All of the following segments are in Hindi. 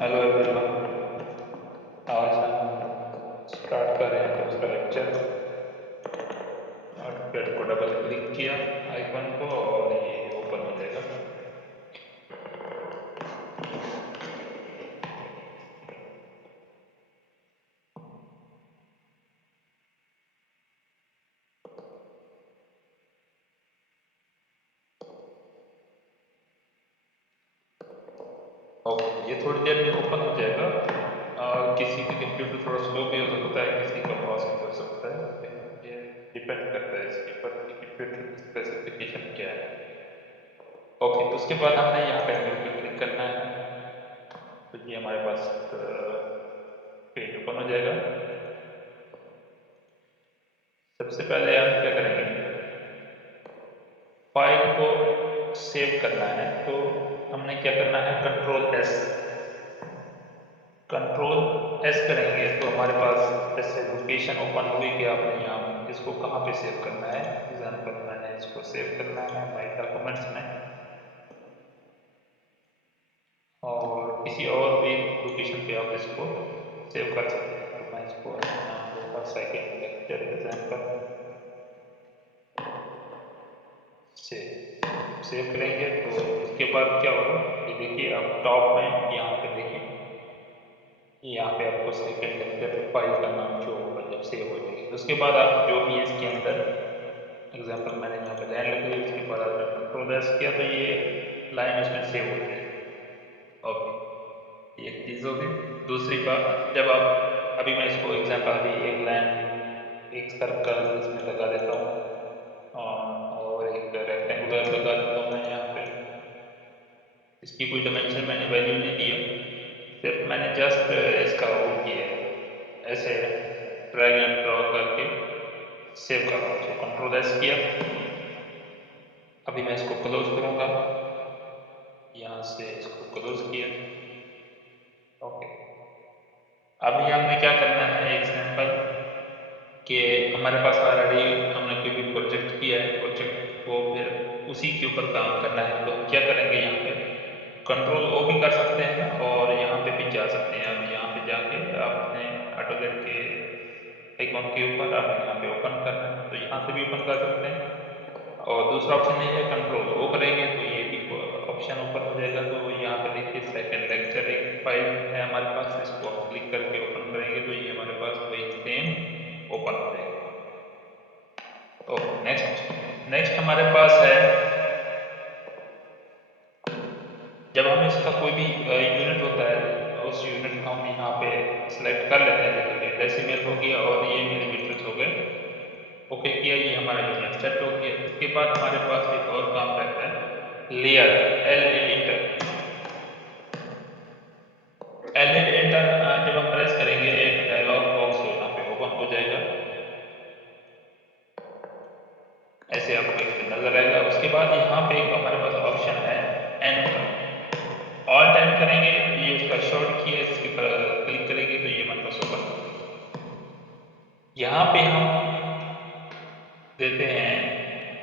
Hello everyone. आज हम स्टार्ट कर रहे हैं दूसरा लेक्चर। नोटपैड को डबल क्लिक किया आइकन को और ये ओपन हो जाएगा। ओके, ये थोड़ी देर में ओपन हो जाएगा। किसी के कंप्यूटर थोड़ा स्लो भी हो सकता है, किसी का फास्ट भी हो सकता है। ये डिपेंड करता है इसके ऊपर कि कंप्यूटर की स्पेसिफिकेशन क्या है। ओके, उसके बाद हमने यहाँ पे न्यू पे क्लिक करना है, तो ये हमारे पास पेज ओपन हो जाएगा। सबसे पहले हम क्या करेंगे, फाइल को सेव करना है। तो हमने क्या करना है, कंट्रोल एस करेंगे तो हमारे पास ऐसे लोकेशन ओपन होगी कि आपने यहाँ इसको कहाँ पे सेव करना है। एग्जांपल मैंने इसको सेव करना है माय डॉक्यूमेंट्स में, और किसी और भी लोकेशन पे आप इसको सेव कर सकते हैं। तो मैं इसको नाम दूंगा सेकंड लेक्चर एग्जांपल से। जब सेव करेंगे तो उसके बाद क्या होगा, ये देखिए आप टॉप में यहाँ पे देखिए, यहाँ पे आपको सेकंड लेक्चर फाइल का नाम शो होगा जब सेव हो जाएगी। उसके बाद आप जो भी इसके अंदर, एग्जांपल मैंने यहाँ पे लाइन लिख ली, उसके बाद आपने कंट्रोल एस किया तो ये लाइन इसमें सेव हो जाएगी। ओके, ये एक चीज़ होगी। दूसरी बात, जब आप, अभी मैं इसको एग्जांपल अभी एक लाइन, एक सर्कल इसमें लगा देता हूँ, और एक रेक्टेंगुलर लगा देता हूँ मैं यहाँ पे। इसकी कोई डायमेंशन मैंने वैल्यू नहीं दिया, सिर्फ मैंने जस्ट इसका वो किया है, ऐसे ड्रैग एंड ड्रॉ करके सेव कर रहा हूँ। सो कंट्रोल एस किया, अभी मैं इसको क्लोज करूंगा, यहाँ से इसको क्लोज किया। ओके, अभी हमने क्या करना है, एग्जांपल कि हमारे पास ऑलरेडी हमने कोई भी प्रोजेक्ट किया है, प्रोजेक्ट को फिर उसी के ऊपर काम करना है। तो हम क्या करेंगे, यहाँ पे कंट्रोल ओ भी कर सकते हैं और यहाँ पे भी जा सकते हैं। अब यहाँ पे जाके आपने ऑटोडेस्क के आइकॉन के ऊपर आपने यहाँ पे ओपन करना है, तो यहाँ से भी ओपन कर सकते हैं। और दूसरा ऑप्शन ये है, कंट्रोल ओ करेंगे तो ये भी ऑप्शन ओपन हो जाएगा। तो यहाँ पे देखिए सेकंड लेक्चर एक फाइल है हमारे पास, इसको हम क्लिक करके ओपन करेंगे तो ये हमारे पास वही सेम ओपन हो जाएगा। ओके, नेक्स्ट नेक्स्ट हमारे पास है, जब हम इसका कोई भी यूनिट होता है, उस यूनिट को हम यहाँ पे सिलेक्ट कर लेते हैं। जैसे कि डेसिमल हो गया और ये मिलीमीटर्स हो गए। ओके किया, ये हमारा यूनिट सेट हो गया। इसके बाद हमारे पास एक और काम रहता है, लेयर का, एल इंटर जब हम प्रेस करेंगे एक डायलॉग बॉक्स यहाँ पे ओपन हो जाएगा, ऐसे आपको एक नजर आएगा। उसके बाद यहाँ पे एक हमारे पास ऑप्शन है एन का, ऑल्ट एन करेंगे, ये उसका शॉर्ट की है, इसके ऊपर क्लिक करेंगे तो ये हमारे पास ओपन हो जाएगा। यहाँ पे हम देते हैं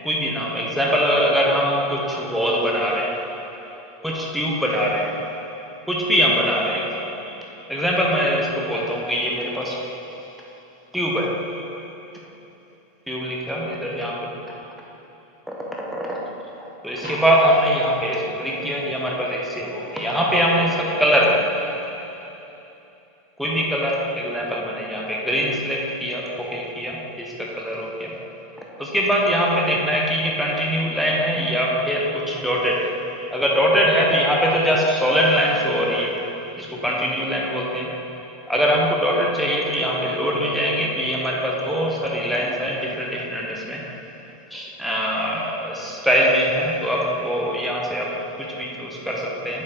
कोई भी नाम, एग्जाम्पल अगर हम कुछ वॉल बना रहे हैं, कुछ ट्यूब बना रहे हैं, कुछ भी हम बना रहे हैं, एग्जाम्पल मैं इसको बोलता हूँ कि ये मेरे पास ट्यूब है, ट्यूब लिखा इधर यहाँ पे। तो इसके बाद हमने यहाँ पे इसको क्लिक किया, ये हमारे पास एक सेव हो गया। यहाँ पे हमने इसका कलर देना है, कोई भी कलर, एग्जाम्पल मैंने यहाँ पे ग्रीन सिलेक्ट किया, ओके किया, इसका कलर हो गया। उसके बाद यहाँ पे देखना है कि ये कंटिन्यू लाइन है या फिर कुछ डॉटेड है। अगर डॉटेड है तो यहाँ पे तो जस्ट सॉलिड लाइन शो हो रही है, इसको कंटिन्यू लाइन बोलते हैं। अगर हमको डॉटेड चाहिए तो यहाँ पे लोड में जाएंगे तो ये हमारे पास बहुत सारी लाइन्स हैं, डिफरेंट डिफरेंट इसमें स्टाइल में है। तो आपको यहाँ से आप कुछ भी चूज कर सकते हैं।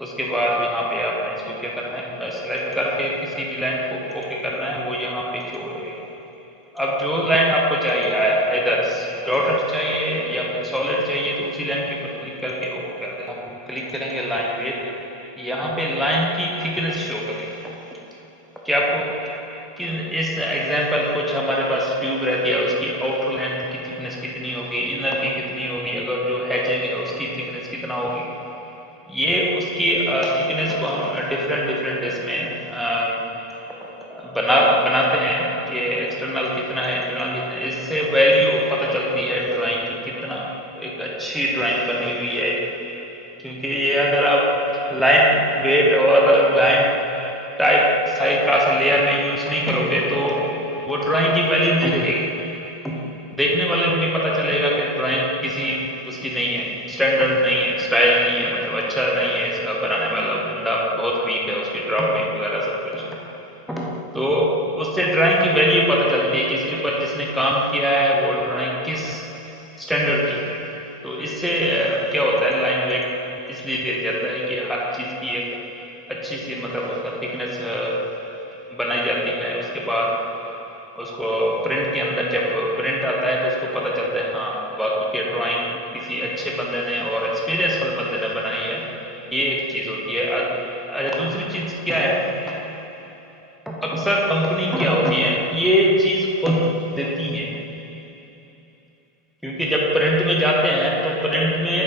उसके बाद यहाँ पे आपने इसको क्या करना है, सिलेक्ट करके किसी भी लाइन को ओके करना है, वो यहाँ पे शो हो जाएगी। अब जो लाइन आपको चाहिए, इधर डॉटेड चाहिए या फिर सॉलिड चाहिए, तो उसी लाइन के ऊपर क्लिक करके ओके कर दें। हम क्लिक करेंगे लाइन वेट, यहाँ पे लाइन की थिकनेस शो करेगी कि आपको कि इस एग्जाम्पल कुछ हमारे पास ट्यूब रहती है, उसकी आउटर लेंथ की थिकनेस कितनी होगी, इनर की कितनी होगी, अगर जो हैचिंग है उसकी थिकनेस कितना होगी, ये उसकी थिकनेस को हम डिफरेंट इसमें बनाते हैं कि एक्सटर्नल कितना है, इंटरनल कितना है। इससे वैल्यू पता चलती है ड्राइंग की कितना एक अच्छी ड्राइंग बनी हुई है। क्योंकि ये अगर आप लाइन वेट और लाइन टाइप सही तरह से लेयर में यूज नहीं करोगे तो वो ड्राइंग की वैल्यू नहीं रहेगी। देखने वाले को भी पता चलेगा कि ड्राइंग किसी उसकी नहीं है, स्टैंडर्ड नहीं है, स्टाइल नहीं है, मतलब अच्छा नहीं है, इसका बनाने वाला बंदा बहुत वीक है, उसकी ड्राफ्टिंग वगैरह सब कुछ। तो उससे ड्राइंग की वैल्यू पता चलती है कि इसके ऊपर जिसने काम किया है वो ड्राइंग किस स्टैंडर्ड की है। तो इससे क्या होता है, लाइन वेट इसलिए दिया जाता है कि हर चीज़ की एक अच्छी सी मतलब उसका थिकनेस बनाई जाती है। उसके बाद उसको प्रिंट के अंदर जब प्रिंट आता है तो उसको पता चलता है हाँ बाकी के ड्राइंग किसी अच्छे बंदे ने और एक्सपीरियंसफुल बंदे ने बनाई है। ये एक चीज़ होती है। अच्छा, दूसरी चीज़ क्या है, अक्सर कंपनी क्या होती है ये चीज़ खुद देती हैं। क्योंकि जब प्रिंट में जाते हैं तो प्रिंट में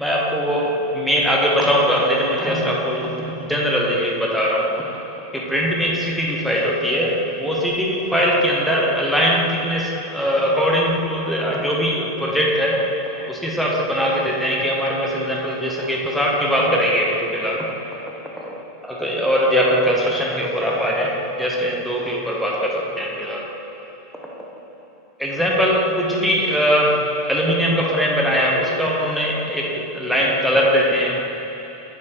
मैं आपको वो मेन आगे बताऊंगा, लेकिन मैं जस्ट आपको जनरली बता रहा हूँ कि प्रिंट में एक सीटीबी फाइल होती है। वो सीटीबी फाइल के अंदर लाइन थिकनेस अकॉर्डिंग टू जो भी प्रोजेक्ट है उसके हिसाब से बना के देते हैं। कि हमारे पास एग्जांपल जैसे कि फसाड की बात करेंगे अभी फिलहाल, और या फिर कंस्ट्रक्शन के ऊपर आप आ जाएं, जस्ट इन दो के ऊपर बात कर सकते हैं फिलहाल। एग्जाम्पल कुछ भी एल्यूमिनियम का फ्रेम बनाया, उसका उन्होंने एक लाइन कलर देते हैं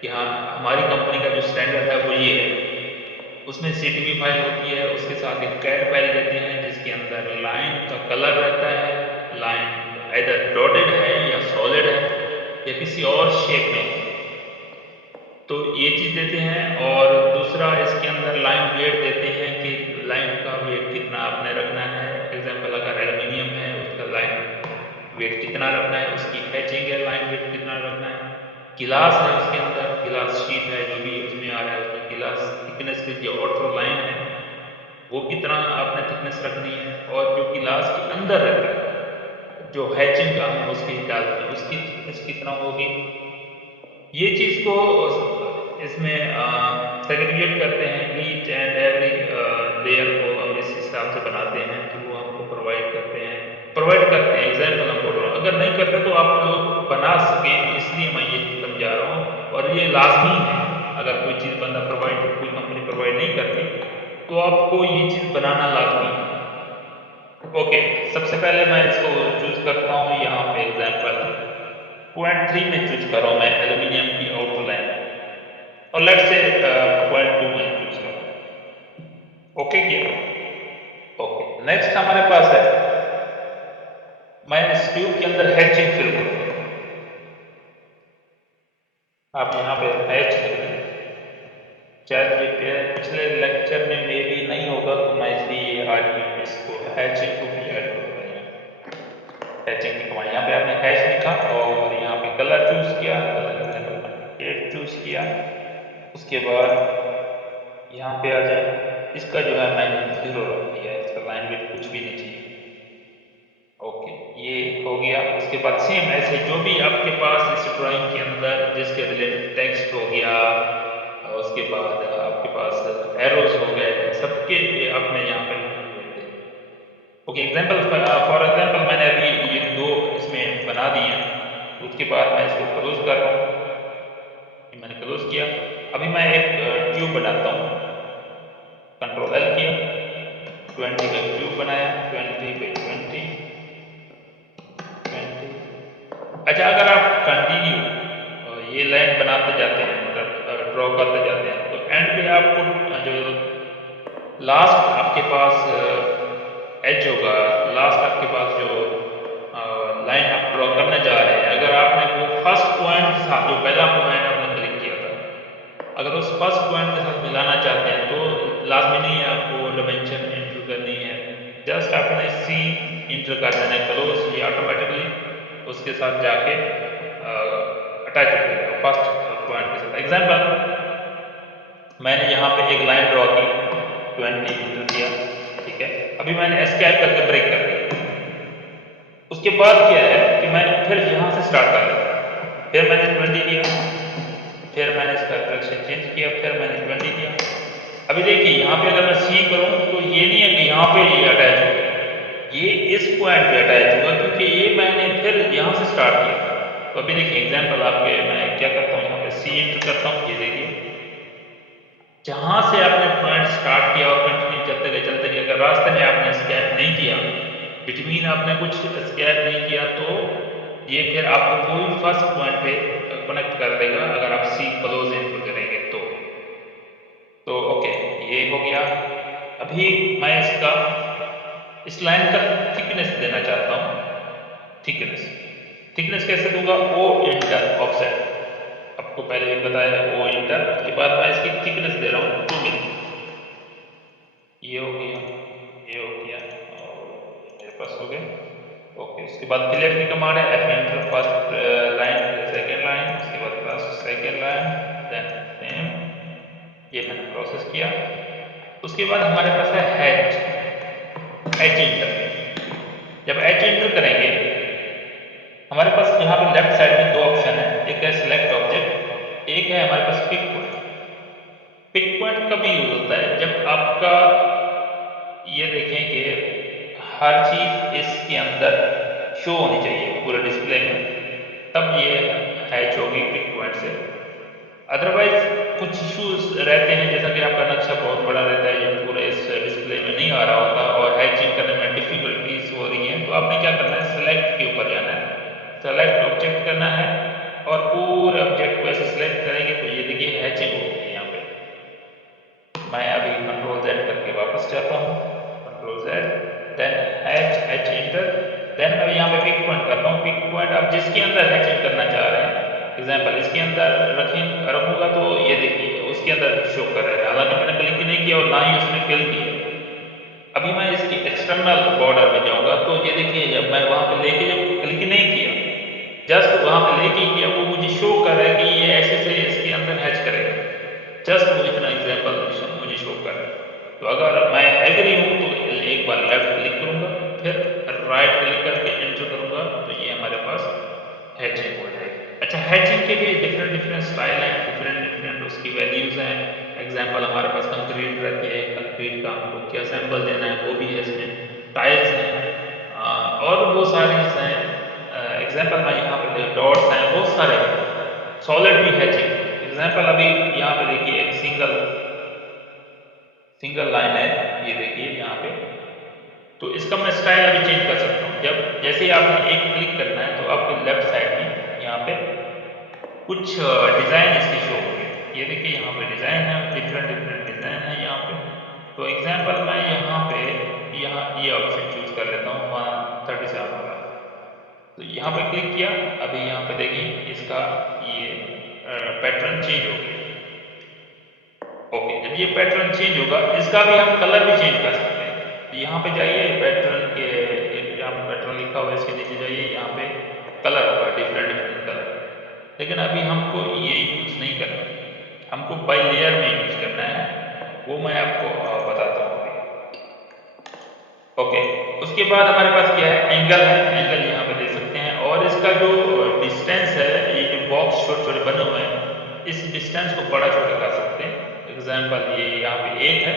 कि हाँ हमारी कंपनी का जो स्टैंडर्ड है वो ये है। उसमें सीटीबी फाइल होती है, उसके साथ एक कैड फाइल देते हैं जिसके अंदर लाइन का कलर रहता है, लाइन इधर डॉटेड है या सॉलिड है या किसी और शेप में है। तो ये चीज़ देते हैं। और दूसरा इसके अंदर लाइन वेट देते हैं कि लाइन का वेट कितना आपने रखना है। एग्जाम्पल अगर एल्यूमिनियम है उसका लाइन वेट कितना रखना है, उसकी हैचिंग है लाइन वेट कितना रखना है। गिलास है उसके अंदर, गिलास शीट है जो भी उसमें आ रहा है, उसमें गिलास थिकनेस की जो आउटर लाइन है वो कितना आपने थिकनेस रखनी है। और जो गिलास के अंदर रहता है जो हैचिंग का हम उसकी डालते हैं उसकी थिकनेस कितना होगी। ये चीज़ को इसमें सेग्रीगेट करते हैं, ईच एंड एवरी लेयर को हम इस हिसाब से बनाते हैं कि वो हमको प्रोवाइड करते हैं। एग्जाम्पल हम बोल रहा हूँ, अगर नहीं करते तो आप लोग बना सकें इसलिए मैं ये चीज़ समझा रहा हूँ। और ये लाजमी है, अगर कोई चीज़ बंदा प्रोवाइड कोई कंपनी प्रोवाइड नहीं करती तो आपको ये चीज़ बनाना लाजमी है। ओके, सबसे पहले मैं इसको चूज करता हूँ यहाँ पे एग्जाम्पल 0.3 में चूज कर रहा हूँ मैं एल्यूमिनियम की आउटर लाइन को। और लेट्स से 0.2 में चूज कर रहा हूँ। ओके किया। ओके, नेक्स्ट हमारे पास है, मैं इस ट्यूब के अंदर हैचिंग फिल करूंगा। आप यहाँ पे हैच लिख दें। शायद ये पिछले लेक्चर में मे भी नहीं होगा तो मैं इसलिए आज इसको हैचिंग को भी ऐड करूंगा। यहाँ हैचिंग की कमांड, यहाँ पे आपने हैच लिखा और यहाँ पे कलर चूज किया, कलर एग्जाम्पल 8 चूज किया। उसके बाद यहाँ पे आ जाए, इसका जो है मैंने 0 रख दिया है, इसका लाइन वेट कुछ भी नहीं चाहिए। ओके, ये हो गया। उसके बाद सेम ऐसे जो भी आपके पास इस ड्राइंग के अंदर जिसके रिलेटेड टेक्स्ट हो गया, उसके बाद आपके पास एरोज हो गए, सबके आपने यहाँ पे लाइन वेट देनी है। ओके, एग्जांपल फॉर एग्जांपल मैंने अभी ये दो इसमें बना दिए हैं। तो उसके बाद मैं इसको क्लोज कर रहा हूँ। मैंने क्लोज किया। अभी मैं एक ट्यूब बनाता हूँ। कंट्रोल एल किया, 20 का एक ट्यूब बनाया, 20 बाई 20। अच्छा, अगर आप कंटिन्यू ये लाइन बनाते जाते हैं, मतलब ड्रॉ करते जाते हैं, तो एंड पे आपको जो लास्ट आपके पास एज होगा, लास्ट आपके पास जो लाइन आप ड्रॉ करने जा रहे हैं, अगर आपने वो फर्स्ट पॉइंट के साथ जो पहला पॉइंट आपने क्लिक किया था, अगर उस फर्स्ट पॉइंट के साथ मिलाना चाहते हैं तो लाजमी नहीं है आपको डिमेंशन एंटर करनी है। जस्ट आपने सी इंटर कर देना है, क्लोज, ये ऑटोमेटिकली उसके साथ जाके अटैच हो जाएगा फर्स्ट पॉइंट के साथ। एग्जांपल मैंने यहाँ पे एक लाइन ड्रॉ की, 20 इंटर किया, ठीक है। अभी मैंने एस्केप करके ब्रेक कर दिया। उसके बाद क्या है कि मैंने फिर यहाँ से स्टार्ट कर लेता हूँ। फिर मैंने 20 किया, किया, फिर मैंने 20 किया। अभी देखिए यहाँ पे अगर मैं सी करूँ तो ये नहीं है कि यहाँ पे ये अटैच होगा, ये इस पॉइंट पे अटैच होगा क्योंकि ये मैंने फिर यहाँ से स्टार्ट किया था। तो अभी देखिए एग्जाम्पल आपके मैं क्या करता हूँ, यहाँ पे सी एंटर करता हूँ। ये देखिए जहाँ से आपने पॉइंट स्टार्ट किया और कंटिन्यू चलते गए, अगर रास्ते में आपने स्कैप नहीं किया, बिटवीन आपने कुछ स्कैप नहीं किया, तो ये फिर आपको वही फर्स्ट पॉइंट पे कनेक्ट कर देगा अगर आप सी क्लोज एंटर करेंगे तो ओके ये हो गया। अभी मैं इस लाइन का थिकनेस देना चाहता हूँ। थिकनेस कैसे दूंगा, ओ इंटर ऑफसेट, आपको पहले भी बताया है ओ इंटर। उसके बाद मैं इसकी थिकनेस दे रहा हूँ 2 मिली। ये हो गया, ये हो गया और ये मेरे पास हो गया। ओके उसके बाद फिलेट की कमांड है एफ एंटर, फर्स्ट लाइन फिर सेकेंड लाइन, उसके बाद first second line then same, ये मैंने प्रोसेस किया। उसके बाद हमारे पास है एच इंटर। जब एच इंटर करेंगे हमारे पास यहाँ पे लेफ्ट साइड में 2 ऑप्शन है, एक है सिलेक्ट ऑब्जेक्ट, एक है हमारे पास पिक पॉइंट। पिक पॉइंट कब यूज होता है, जब आपका ये देखें कि हर चीज इसके अंदर शो होनी चाहिए पूरे डिस्प्ले में, तब ये हैच होगी पिक पॉइंट से। अदरवाइज कुछ इश्यूज रहते हैं, जैसा कि आपका नक्शा बहुत बड़ा रहता है, ये पूरे इस डिस्प्ले में नहीं आ रहा होता और हैचिंग करने में डिफिकल्टीज हो रही हैं, तो आपने क्या करना है, सेलेक्ट के ऊपर जाना है, सेलेक्ट ऑब्जेक्ट करना है और पूरे ऑब्जेक्ट को ऐसे सिलेक्ट करेंगे तो ये देखिए हैचिंग हो गई है यहाँ पे। मैं अभी कंट्रोल जेड करके वापस जाता हूँ, control Z then H enter, then मैं यहाँ पे पिक पॉइंट करता हूँ। पिक पॉइंट आप जिसके अंदर हैचिंग करना चाह रहे हैं, एग्जाम्पल इसके अंदर रखूंगा तो ये देखिए उसके अंदर शो कर रहा है, हालांकि मैंने क्लिक ही नहीं किया और ना ही उसने फिल किया है। अभी मैं इसकी एक्सटर्नल बॉर्डर में जाऊंगा तो ये देखिए जब मैं वहां पे लेके जब क्लिक नहीं किया, जस्ट वहां पे लेके किया, वो मुझे शो कर रहा है कि ये ऐसे से इसके अंदर हैच करेगा। जस्ट वो इतना एग्जाम्पल मुझे शो कर रहा है। तो अगर मैं एग्री हूं तो एक बार लेफ्ट क्लिक करूंगा, फिर राइट क्लिक करके एंटर करूंगा तो ये हमारे पास हैचिंग हो जाएगी। अच्छा हैचिंग के भी डिफरेंट डिफरेंट स्टाइल हैं, डिफरेंट डिफरेंट उसकी वैल्यूज हैं। एग्जाम्पल हमारे पास कंक्रीट रहती है, कंक्रीट का हमको क्या सैंपल देना है वो भी है इसमें, टाइल्स हैं और भी बहुत सारी चीजें हैं। एग्जाम्पल मैं यहाँ पे डॉट्स हैं, बहुत सारे हैं, सॉलिड भी हैचिंग है। एग्जाम्पल अभी यहाँ पे देखिए एक सिंगल लाइन है, ये देखिए यहाँ पे, तो इसका मैं स्टाइल अभी चेंज कर सकता हूँ। जब जैसे ही आपने एक क्लिक करना है तो आपके लेफ्ट साइड में यहाँ पे कुछ डिजाइन इसके शो होंगे। ये देखिए यहाँ पे डिजाइन है, डिफरेंट डिफरेंट डिजाइन है यहाँ पे। तो एग्जाम्पल मैं यहाँ ये ऑप्शन चूज कर लेता हूँ 137 वाला। तो यहाँ पे क्लिक किया, अभी यहाँ पे देखिए इसका ये पैटर्न चेंज हो गया। ओके जब ये पैटर्न चेंज होगा इसका भी हम कलर भी चेंज कर सकते हैं। तो यहाँ पे जाइए पैटर्न के, यहाँ पे पैटर्न लिखा हुआ है, इसके नीचे जाइए, यहाँ पे कलर होगा, डिफरेंट डिफरेंट कलर। लेकिन अभी हमको ये यूज नहीं करना, हमको बाई लेयर में यूज करना है, वो मैं आपको बताता हूँ अभी। ओके उसके बाद हमारे पास क्या है, एंगल यहाँ पे दे सकते हैं और इसका जो डिस्टेंस है, ये जो बॉक्स छोटे छोटे बने हुए हैं, इस डिस्टेंस को बड़ा छोटा कर सकते हैं। एग्जाम्पल ये यहाँ पे 1 है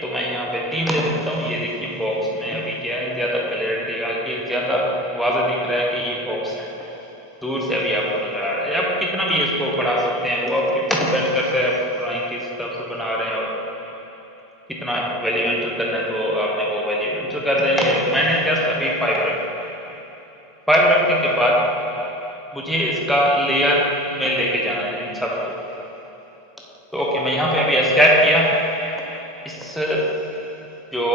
तो मैं यहाँ पे 3 दे देता हूँ। ये देखिए बॉक्स में अभी क्या है, ज्यादा क्लैरिटी आ गई है, ज्यादा वाज़ेह दिख रहा है कि ये बॉक्स है, दूर से अभी आपको नजर आ रहा है। आप कितना भी इसको बढ़ा सकते हैं, वो आपके डिपेंड करता है आप ड्राइंग किस हिसाब से बना रहे हैं और कितना वैल्यू एंटर करना है, तो आपने वो वैल्यू एंटर कर देनी है। मैंने जस्ट अभी 5 रख दी। 5 रखने के बाद मुझे इसका लेयर में लेके जाना है इन सबको। तो ओके मैं यहाँ पे अभी एस्केप किया, इस जो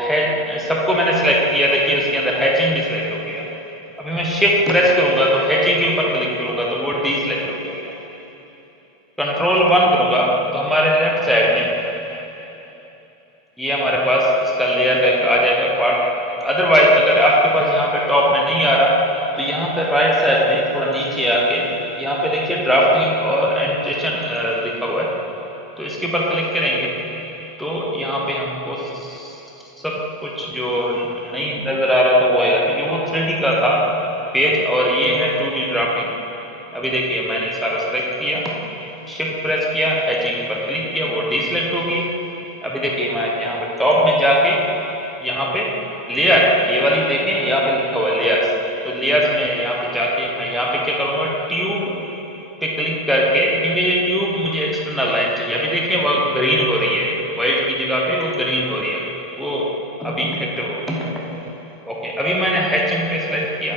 है सबको मैंने सेलेक्ट किया, देखिए उसके अंदर हैचिंग भी सिलेक्ट हो गया। अभी मैं शिफ्ट प्रेस करूंगा तो हैचिंग के ऊपर क्लिक करूंगा तो वो डी सिलेक्ट हो जाएगा। कंट्रोल 1 करूंगा तो हमारे लेफ्ट साइड में ये हमारे पास इसका लेयर का एक आ जाएगा पार्ट। अदरवाइज अगर आपके पास यहाँ पे टॉप में नहीं आ रहा तो यहाँ पे राइट साइड में थोड़ा नीचे आके यहाँ पे देखिए ड्राफ्टिंग और एनोटेशन लिखा हुआ है, तो इसके ऊपर क्लिक करेंगे तो यहाँ पे हमको सब कुछ जो नहीं नजर आ रहा था वो आएगा, क्योंकि वो 3D का था पेज और ये है 2D ड्राफ्टिंग। अभी देखिए मैंने सारा सेलेक्ट किया शिफ्ट प्रेस किया, हैचिंग पर क्लिक किया, वो डीसेलेक्ट होगी। अभी देखिए मैं यहाँ पे टॉप में जाके यहाँ पे लेयर है, ये वाली देखें यहाँ पे लिखा हुआ है लेयर्स। तो लेयर्स में यहाँ पे जाके मैं यहाँ पे क्या करूँगा, ट्यूब पे क्लिक करके, क्योंकि ये ट्यूब मुझे एक्सटर्नल लाइन चाहिए। अभी देखिए वो ग्रीन हो रही है, व्हाइट की जगह पे वो ग्रीन हो रही है, वो अभी एक्टिव होगी। ओके, अभी मैंने हैचिंग पे सिलेक्ट किया,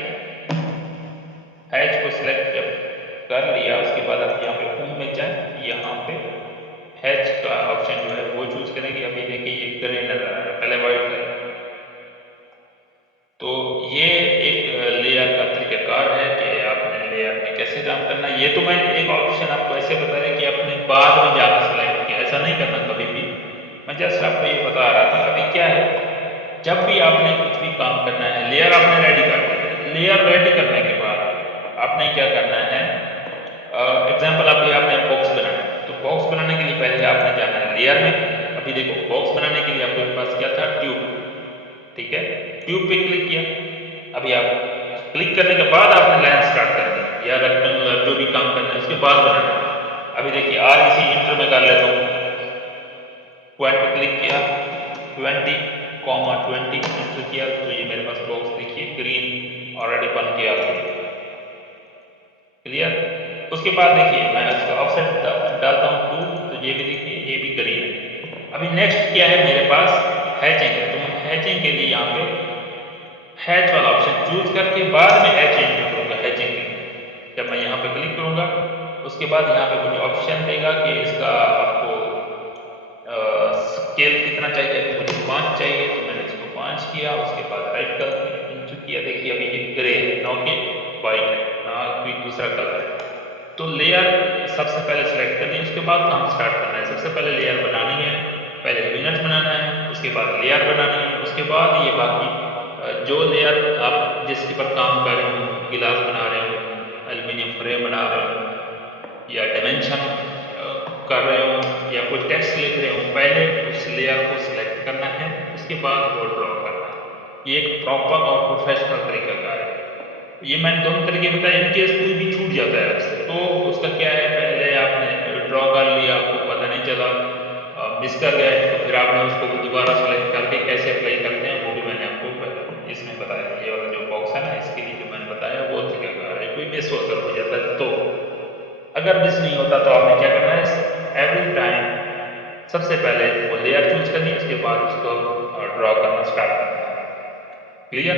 हैच को सिलेक्ट जब कर लिया उसके बाद आप यहाँ पे होम में जाएं, यहाँ पे हैच का ऑप्शन जो है वो चूज करेंगे। अभी देखिए ये ग्रे नजर आ रहा है, पहले व्हाइट था ये। तो ये एक लेयर का तरीकाकार है कि आपने लेयर में कैसे काम करना है। ये तो मैंने एक ऑप्शन आपको ऐसे बताया कि आपने बाद में जाकर सिलेक्ट किया, ऐसा नहीं करना कभी भी। मैं जस्ट आपको ये बता रहा था। अभी क्या है, जब भी आपने कुछ भी काम करना है, लेयर आपने रेडी कर ली, लेयर रेडी करने के बाद आपने क्या करना है, एग्जाम्पल अभी आपने बॉक्स बनाना है, तो बॉक्स बनाने के लिए पहले आपने जाना है लेयर में। अभी देखो बॉक्स बनाने के लिए आपके पास क्या था, ट्यूब, ठीक है, ट्यूब पे क्लिक किया। अभी आप क्लिक करने के बाद आपने लाइन स्टार्ट करनी है या रेक्टेंगुलर जो भी काम करना है उसके बाद बनाना है। अभी देखिए REC इंटर में कर लेता हूँ, पॉइंट पे क्लिक किया, 20,20 एंटर किया, तो ये मेरे पास बॉक्स देखिए ग्रीन ऑलरेडी बन के आ गई है। क्लियर। उसके बाद देखिए मैं इसका ऑफसेट डालता हूँ 2, तो ये भी देखिए ये भी ग्रीन है। अभी नेक्स्ट क्या है मेरे पास, हैचिंग है, तो मैं हैचिंग के लिए यहाँ पे हैच वाला ऑप्शन चूज करके बाद में एच एंटर करूंगा हैचिंग के लिए। जब मैं यहाँ पे क्लिक करूंगा उसके बाद यहाँ पे मुझे ऑप्शन देगा कि इसका आपको स्केल कितना चाहिए। अभी मुझे 5 चाहिए, तो मैंने इसको 5 किया, उसके बाद राइट करके इंटर किया। देखिए अभी ये ग्रे है, ना कि वाइट है, ना कोई दूसरा कलर है। तो लेयर सबसे पहले सिलेक्ट करनी है, उसके बाद काम स्टार्ट करना है। सबसे पहले लेयर बनानी है, पहले यूनिट बनाना है, उसके बाद लेयर बनानी है, उसके बाद ये बाकी जो लेयर आप जिसके ऊपर काम कर रहे हो, गिलास बना रहे हो, एल्यूमिनियम फ्रेम बना रहे हो, या डायमेंशन कर रहे हो, या कोई टेक्स्ट लिख रहे हो, पहले उस लेयर को सिलेक्ट करना है, उसके बाद वो ड्रॉ करना है। ये एक प्रॉपर और प्रोफेशनल तरीका कार है। ये मैंने दोनों तरीके बताए। इनकेस कोई भी छूट जाता है आपसे तो उसका क्या है, पहले आपने ड्रॉ कर लिया, आपको पता नहीं चला, मिस कर गए, तो फिर आपने उसको दोबारा सेलेक्ट करके कैसे अप्लाई करते हैं वो भी मैंने आपको इसमें बताया। ये वाला जो बॉक्स है ना, इसके लिए जो मैंने बताया वो तरीकाकार है। कोई मिस अगर हो जाता है तो, अगर मिस नहीं होता तो आपने क्या करना है, एवरी टाइम सबसे पहले वो लेयर चूज करनी है, उसके बाद उसको ड्रॉ करना स्टार्ट करना है। क्लियर।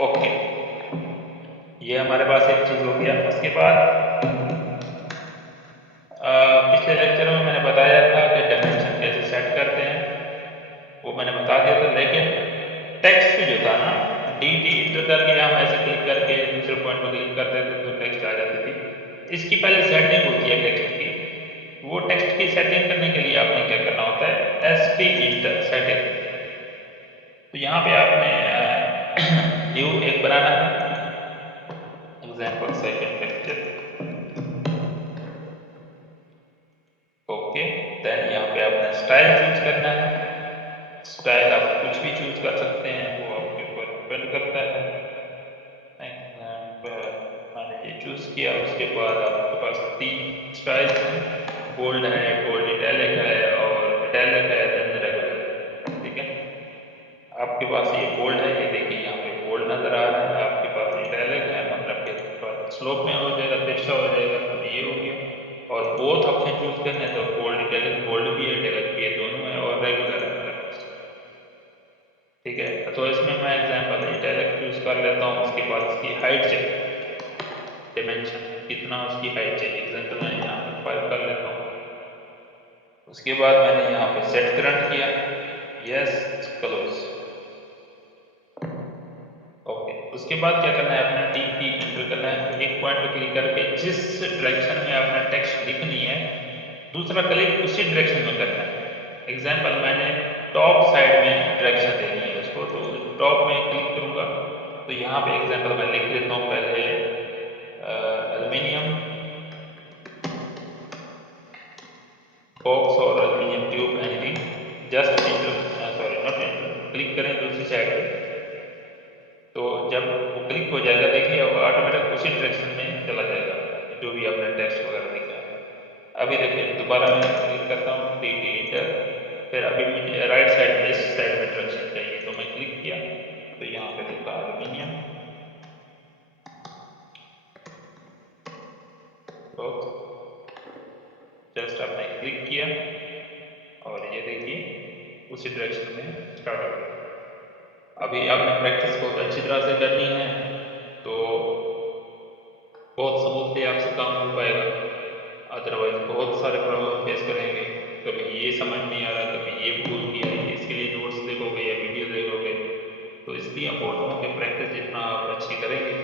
ओके, ये हमारे पास एक चीज हो गया। उसके बाद पिछले लेक्चर में मैंने बताया था कि डायमेंशन कैसे सेट करते हैं, वो मैंने बता दिया था। लेकिन टेक्स्ट जो था ना, DT इंटर करके हम ऐसे क्लिक करके दूसरे पॉइंट पे क्लिक करते थे तो टेक्स्ट आ जाती थी। इसकी पहले सेटिंग होती है टेक्स्ट की। वो टेक्स्ट की सेटिंग करने के लिए आपने क्या करना होता है, ST इंटर सेटिंग। तो यहाँ पे आपने न्यू एक बनाना है, example second lecture. Okay, then यहाँ पे आपने स्टाइल चूज करना है। स्टाइल आप कुछ भी चूज कर सकते हैं, वो आपके ऊपर डिपेंड करता है। एग्जाम्पल मैंने ये चूज किया, उसके बाद आपके पास 3 स्टाइल्स हैं, बोल्ड है, बोल्ड इटैलिक है, और इटैलिक है, देन रेगुलर है। ठीक है, आपके पास ये बोल्ड है, ये देखिए यहाँ पे बोल्ड नजर आ रहा है। आपके पास इटैलिक है, मतलब कि थोड़ा स्लोप में हो जाएगा, तिरछा हो जाएगा, तो ये हो गया। और बोथ ऑप्शन चूज करने हैं, तो बोल्ड इटैलिक, बोल्ड भी है इटैलिक भी है, दोनों है, और रेगुलर है मेरे पास। ठीक है, तो इसमें मैं एग्जांपल इटैलिक चूज कर लेता हूँ। उसके बाद इसकी हाइट चाहिए, डिमेंशन कितना उसकी हाइट चाहिए, एग्जांपल मैं यहाँ पे 5 कर लेता हूँ। उसके बाद मैंने यहाँ पे सेट करंट किया, यस, क्लोज। ओके, उसके बाद क्या करना है, अपना DT एंटर करना है। एक पॉइंट पे क्लिक करके जिस डायरेक्शन में आपने टेक्स्ट लिखनी है, दूसरा क्लिक उसी डायरेक्शन में करना है। एग्जांपल मैंने टॉप साइड में डायरेक्शन देनी है उसको, तो टॉप में क्लिक करूंगा। तो यहाँ पे एग्जांपल मैं लिख लेता हूँ पहले, एल्यूमिनियम बॉक्स और aluminium tube, anything. Just inter, sorry not inter, click करें दूसरी साइड पे। तो जब वो क्लिक हो जाएगा देखिए, वो ऑटोमेटिक उसी डायरेक्शन में चला जाएगा जो भी आपने टेक्स्ट वगैरह लिखा है। अभी देखिए दोबारा मैं क्लिक करता हूँ इंटर, फिर अभी मुझे राइट साइड में इस साइड में डायरेक्शन चाहिए, तो मैं क्लिक किया तो यहाँ पे देखा एल्यूमिनियम क्लॉथ, जस्ट आपने क्लिक किया और ये देखिए उसी डायरेक्शन में स्टार्ट हो गया। अभी आपने प्रैक्टिस बहुत अच्छी तरह से करनी है तो बहुत स्मूथली आपसे काम हो पाएगा, अदरवाइज बहुत सारे प्रॉब्लम फेस करेंगे। कभी ये समझ नहीं आ रहा, कभी ये भूल गया, ये इसके लिए नोट्स देखोगे या वीडियो देखोगे। तो इसलिए मैं बोल रहा हूँ कि प्रैक्टिस जितना आप अच्छी करेंगे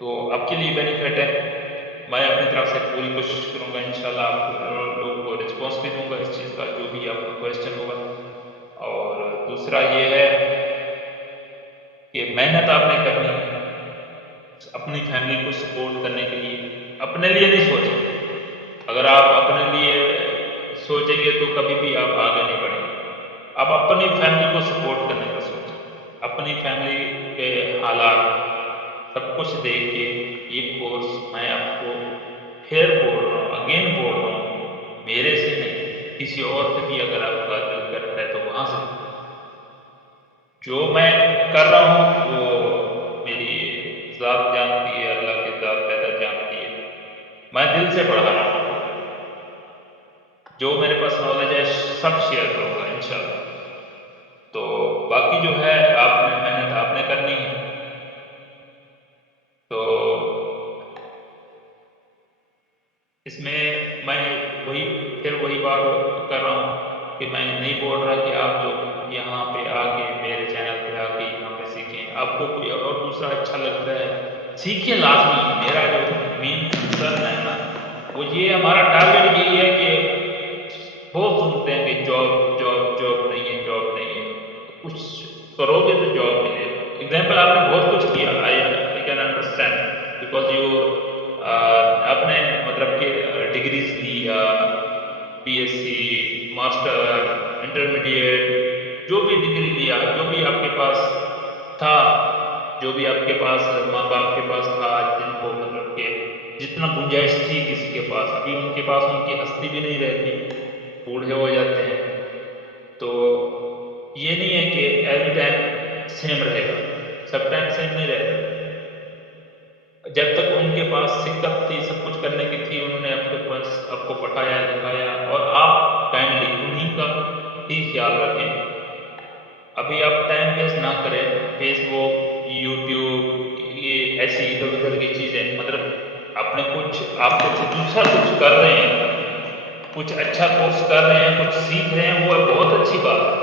तो आपके लिए बेनिफिट है। मैं अपनी तरफ से पूरी कोशिश करूंगा, इंशाल्लाह आप लोगों को रिस्पॉन्स भी दूंगा इस चीज़ का, जो भी आपका क्वेश्चन होगा। और दूसरा ये है कि मेहनत आपने करनी है अपनी फैमिली को सपोर्ट करने के लिए, अपने लिए नहीं सोचें। अगर आप अपने लिए सोचेंगे तो कभी भी आप आगे नहीं बढ़ेंगे। आप अपनी फैमिली को सपोर्ट करने का सोचें, अपनी फैमिली के हालात सब कुछ देख के ये कोर्स मैं आपको फिर बोल रहा हूँ, अगेन बोल रहा हूँ, मेरे से नहीं, किसी और से भी अगर आपका दिल करता है तो वहां से करो। जो मैं कर रहा हूँ वो मेरी जात जानती है, अल्लाह की जात बेहतर जानती है। मैं दिल से पढ़ा रहा हूँ आपको, जो मेरे पास नॉलेज है सब शेयर करूंगा इंशाल्लाह। तो बाकी जो है आपने मेहनत आपने करनी है। तो इसमें मैं वही फिर वही बात कर रहा हूँ कि मैं नहीं बोल रहा कि आप लोग यहाँ पे आके मेरे चैनल पे आके यहाँ पे सीखें। आपको कोई और दूसरा अच्छा लगता है सीखिए लाजमी। मेरा जो मेन कंसर्न है ना वो ये, हमारा टारगेट यही है कि बहुत सुनते हैं कि जॉब जॉब जॉब नहीं है, जॉब नहीं है। तो कुछ करोगे तो जॉब मिलेगा। एग्जाम्पल आपने बहुत कुछ किया, I can understand because you आपने मतलब कि डिग्रीज ली या बीएससी, मास्टर, इंटरमीडिएट, जो भी डिग्री लिया, जो भी आपके पास था, जो भी आपके पास माँ बाप के पास था, जिनको मतलब कि जितना गुंजाइश थी किसी के पास, अभी उनके पास उनकी हस्ती भी नहीं रहती, बूढ़े हो जाते हैं। तो ये नहीं है कि एवरी टाइम सेम रहेगा, सब टाइम सेम नहीं रहता। जब तक उनके पास शिक्कत थी, सब कुछ करने की थी, उन्होंने आपके पास आपको पढ़ाया लिखाया, और आप काइंडली उन्हीं का ही ख्याल रखें। अभी आप टाइम वेस्ट ना करें फेसबुक, यूट्यूब, ये ऐसी इधर उधर की चीजें, मतलब अपने कुछ आप कुछ दूसरा कुछ कर रहे हैं, कुछ अच्छा कोर्स कर रहे हैं, कुछ सीख रहे हैं, वो है बहुत अच्छी बात है।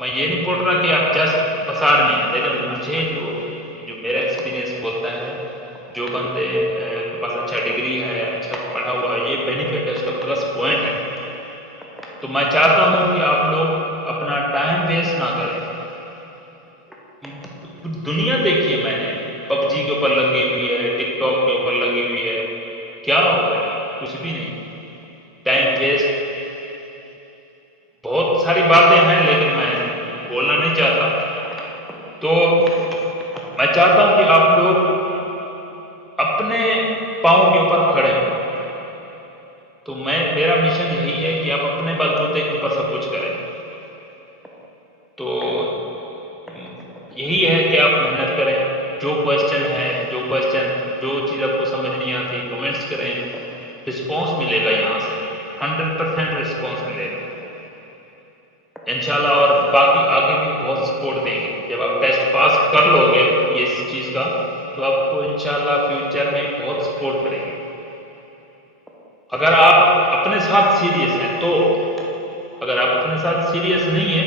मैं ये नहीं बोल रहा कि आप जस्ट फसाड में हैं, लेकिन मुझे जो जो मेरा एक्सपीरियंस बोलता है, जो बंदे के पास अच्छा डिग्री है, अच्छा पढ़ा हुआ है, ये बेनिफिट है, उसका प्लस पॉइंट है। तो मैं चाहता हूं कि आप लोग अपना टाइम वेस्ट ना करें। दुनिया देखिए, मैंने पबजी के ऊपर लगी हुई है, टिकटॉक के ऊपर लगी हुई है, क्या हो रहा है? कुछ भी नहीं। टाइम वेस्ट बहुत सारी बातें हैं लेकिन मैं बोलना नहीं चाहता। तो मैं चाहता हूं कि आप लोग अपने पाँव के ऊपर खड़े हों। तो मैं मेरा मिशन यही है कि आप अपने बलबूते के ऊपर सब कुछ करें। तो यही है कि आप मेहनत करें। जो क्वेश्चन है, जो चीज़ आपको समझ नहीं आती, कमेंट्स करें, रिस्पॉन्स मिलेगा यहाँ से, 100% रिस्पॉन्स मिलेगा इंशाल्लाह। और बाकी आगे भी बहुत सपोर्ट देंगे। जब आप टेस्ट पास कर लोगे ये इस चीज़ का, तो आपको इंशाल्लाह फ्यूचर में बहुत सपोर्ट करेंगे। अगर आप अपने साथ सीरियस हैं तो, अगर आप अपने साथ सीरियस नहीं है,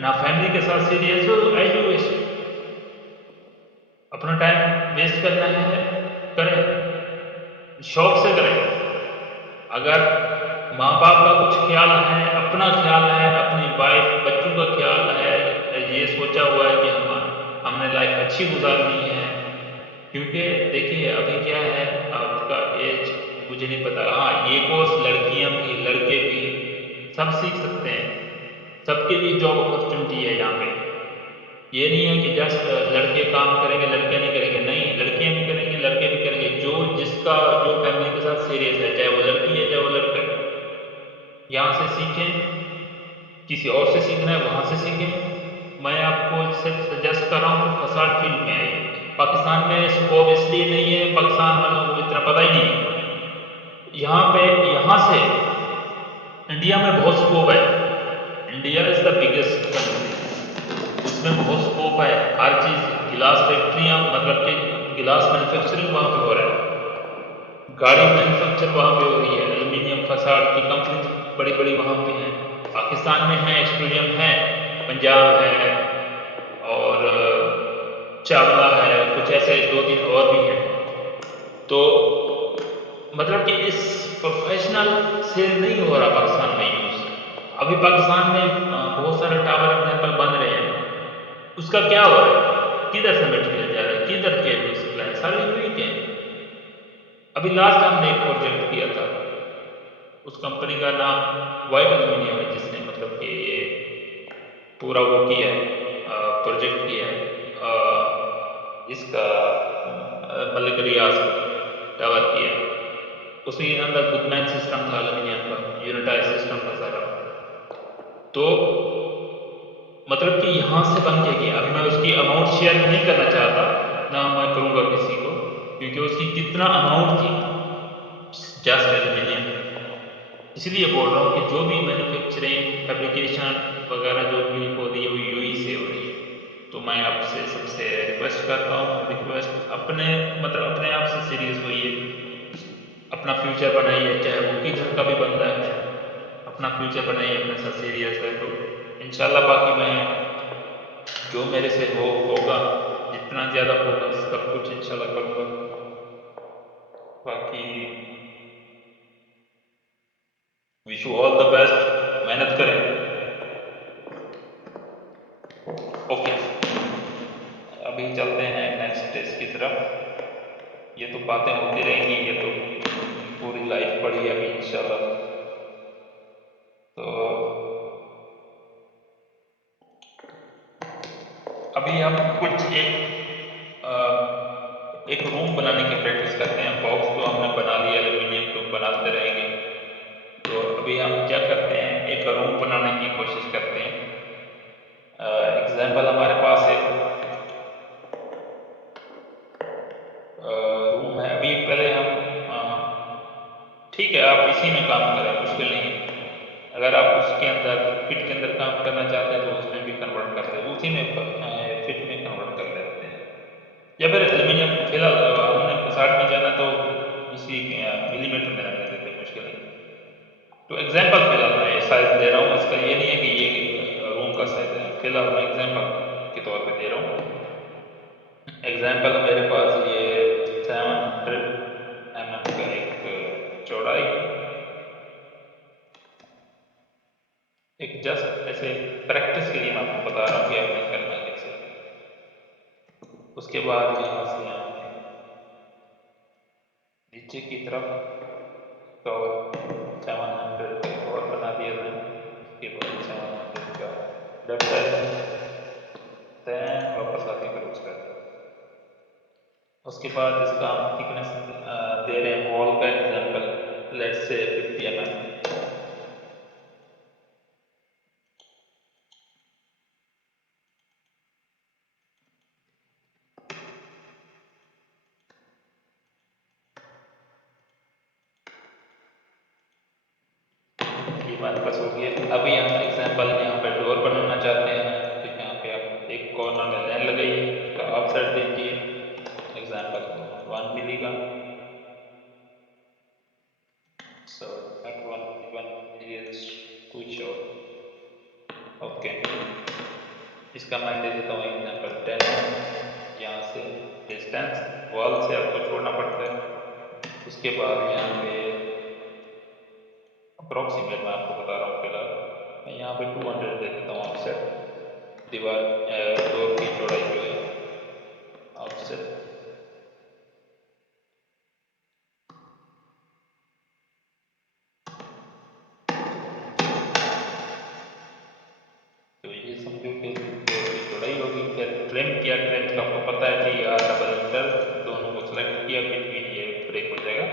ना फैमिली के साथ सीरियस हो, तो एज यू विश, अपना टाइम वेस्ट करना है करें, शौक से करें। अगर माँ बाप का कुछ ख्याल है, अपना ख्याल है, अपनी वाइफ बच्चों का ख्याल है, ये सोचा हुआ है कि हमने लाइफ अच्छी गुजारनी है। क्योंकि देखिए अभी क्या है, आपका एज मुझे नहीं पता, हाँ ये कोर्स लड़कियां भी लड़के भी सब सीख सकते हैं, सबके लिए जॉब अपॉर्चुनिटी है यहाँ पे। ये नहीं है कि जस्ट लड़के काम करेंगे लड़कियां नहीं करेंगे, नहीं, लड़कियां भी करेंगे लड़के भी करेंगे। जो जिसका जो फैमिली के साथ सीरियस है, चाहे वो लड़की है चाहे वो लड़का यहाँ से सीखें, किसी और से सीखना है वहाँ से सीखें। मैं आपको सिर्फ सजेस्ट कर रहा हूँ कि फसाड फील्ड में आइए। पाकिस्तान में स्कोप इसलिए नहीं है, पाकिस्तान वालों को इतना पता ही नहीं है। यहाँ पे, यहाँ से इंडिया में बहुत स्कोप है। India is the biggest country, उसमें बहुत स्कोप है। हर चीज, गिलास फैक्ट्रियां, मतलब कि गिलास मैन्युफैक्चरिंग वहां पे हो रहा है, गाड़ी मैन्युफैक्चर वहां पे हो रही है, एल्यूमिनियम फसाड की कंपनीज बड़ी बड़ी वहां पे हैं। पाकिस्तान में है, एक्सट्रूजन है, पंजाब है, और चावला है, कुछ ऐसे दो तीन और भी हैं। तो मतलब कि इस प्रोफेशनल से नहीं हो रहा पाकिस्तान में यूज। अभी पाकिस्तान में बहुत सारे टावर एग्जांपल बन रहे हैं, उसका क्या हो रहा है, किधर से मटेरियल जा रहा है, किधर केबल सप्लाई, सारे यूएई के हैं। अभी लास्ट हमने एक प्रोजेक्ट किया था, उस कंपनी का नाम वाइट एल्यूमिनियम है, जिसने मतलब कि ये पूरा वो किया है, प्रोजेक्ट किया है, इसका मलिक रियाज का टावर किया है। उसके अंदर गुडमैन सिस्टम था, एल्यूमिनियम का यूनिटाइज सिस्टम था सारा। तो मतलब कि यहाँ से बन के गया। अभी मैं उसकी अमाउंट शेयर नहीं करना चाहता, ना मैं करूँगा किसी को, क्योंकि उसकी कितना अमाउंट थी जस्ट एल्यूमिनियम। इसलिए बोल रहा हूँ कि जो भी मैन्युफैक्चरिंग, फैब्रिकेशन वगैरह जो भी हो रही है वो यूएई से हो रही है। तो मैं आपसे सबसे रिक्वेस्ट करता हूँ, रिक्वेस्ट अपने, मतलब अपने आप से सीरियस होइए, अपना फ्यूचर बनाइए, चाहे वो किधर का भी बंदा है, अपना फ्यूचर बनाइए, अपने साथ सीरियस है तो इंशाल्लाह। बाकी मैं जो मेरे से होगा, जितना ज़्यादा होगा सब कुछ इंशाल्लाह करूँगा। बाकी wish you all the best, मेहनत करें। ओके, अभी चलते हैं नेक्स्ट स्टेज की तरफ। ये तो बातें होती रहेंगी, ये तो पूरी लाइफ पड़ी है अभी इंशाल्लाह। तो अभी हम कुछ एक रूम बनाने की प्रैक्टिस करते हैं। बॉक्स तो हमने बना लिया, एल्यूमिनियम तो बनाते रहेंगे। तो अभी हम क्या करते हैं, एक रूम बनाने की कोशिश करते हैं। एग्जाम्पल हमारे पास एक रूम है। अभी पहले हम ठीक है, आप इसी में काम करें, मुश्किल नहीं है। अगर आप उसके अंदर फिट के अंदर काम करना चाहते हैं तो उसमें भी कन्वर्ट कर दे, उसी में फिट में कन्वर्ट कर लेते हैं। या फिर एल्यूमिनियम, फिलहाल हमने फसाड में जाना तो इसी मिलीमीटर में रहने देते हैं, मुश्किल नहीं। तो एग्जांपल फिलहाल मैं ये साइज दे रहा हूँ, इसका ये नहीं है कि ये रूम का साइज है, फिलहाल मैं एग्जांपल के तौर पे दे रहा हूँ। एग्जांपल मेरे पास ये 700 mm का एक चौड़ाई है। एक जस्ट ऐसे प्रैक्टिस के लिए मैं आपको बता रहा हूँ कि आपने करना कैसे। उसके बाद यहाँ से हमने नीचे की तरफ इसका और 700 का एक और बना दिया था। उसके बाद 700 का लेफ्ट साइड में, देन वापस आके फिर उस साइड में। उसके बाद इसका हम थिकनेस दे रहे हैं वॉल का एग्जांपल, लेट्स से 50 mm। ये हमारे पास हो गया। अभी हम एग्जांपल यहाँ पे डोर बनाना चाहते हैं, तो यहाँ पे आप एक कॉर्नर में लाइन लगाइए, उसका ऑफसेट दीजिए, एग्जांपल 1 मिली का। sorry not 1 मिली is too short। ओके, इसका मैं दे देता हूँ एग्जांपल 10 mm। यहाँ से डिस्टेंस वॉल से आपको छोड़ना पड़ता है। उसके बाद यहाँ पे अप्रोक्सीमेट मैं आपको बता रहा हूँ, फिलहाल मैं यहाँ पे 200 दे देता हूँ ऑफसेट, दीवार डोर की चौड़ाई जो है ऑफसेट। तो ये समझो कि डोर की चौड़ाई होगी। फिर ट्रिम किया, ट्रिम का आपको पता है टी आर डबल इंटर, दोनों को सेलेक्ट किया, बिटवीन ये ब्रेक हो जाएगा।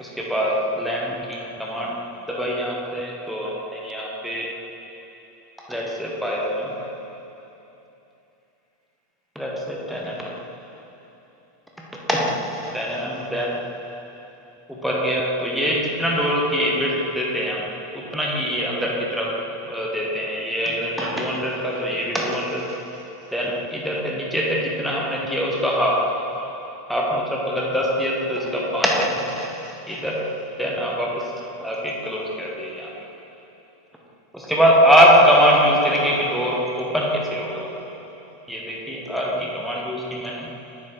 उसके बाद लैंड की कमांड दबाई यहाँ पे, तो हमने यहाँ पे let's say 5 mm, let's say 10 mm, 10 mm, then ऊपर गया। तो ये जितना डोर की विड्थ देते हैं हम, उतना ही ये अंदर की तरफ देते हैं। ये एग्जांपल 200 था, तो ये भी 200। देन इधर से नीचे तक जितना हमने दिया उसका हाफ, हाफ मतलब अगर 10 दिया था तो इसका 5 इधर। देन आप वापस आके क्लोज कर दिए यहाँ पे। उसके बाद आर्क कमांड यूज करेंगे कि डोर ओपन कैसे होगा। ये देखिए आर्क की कमांड यूज की मैंने।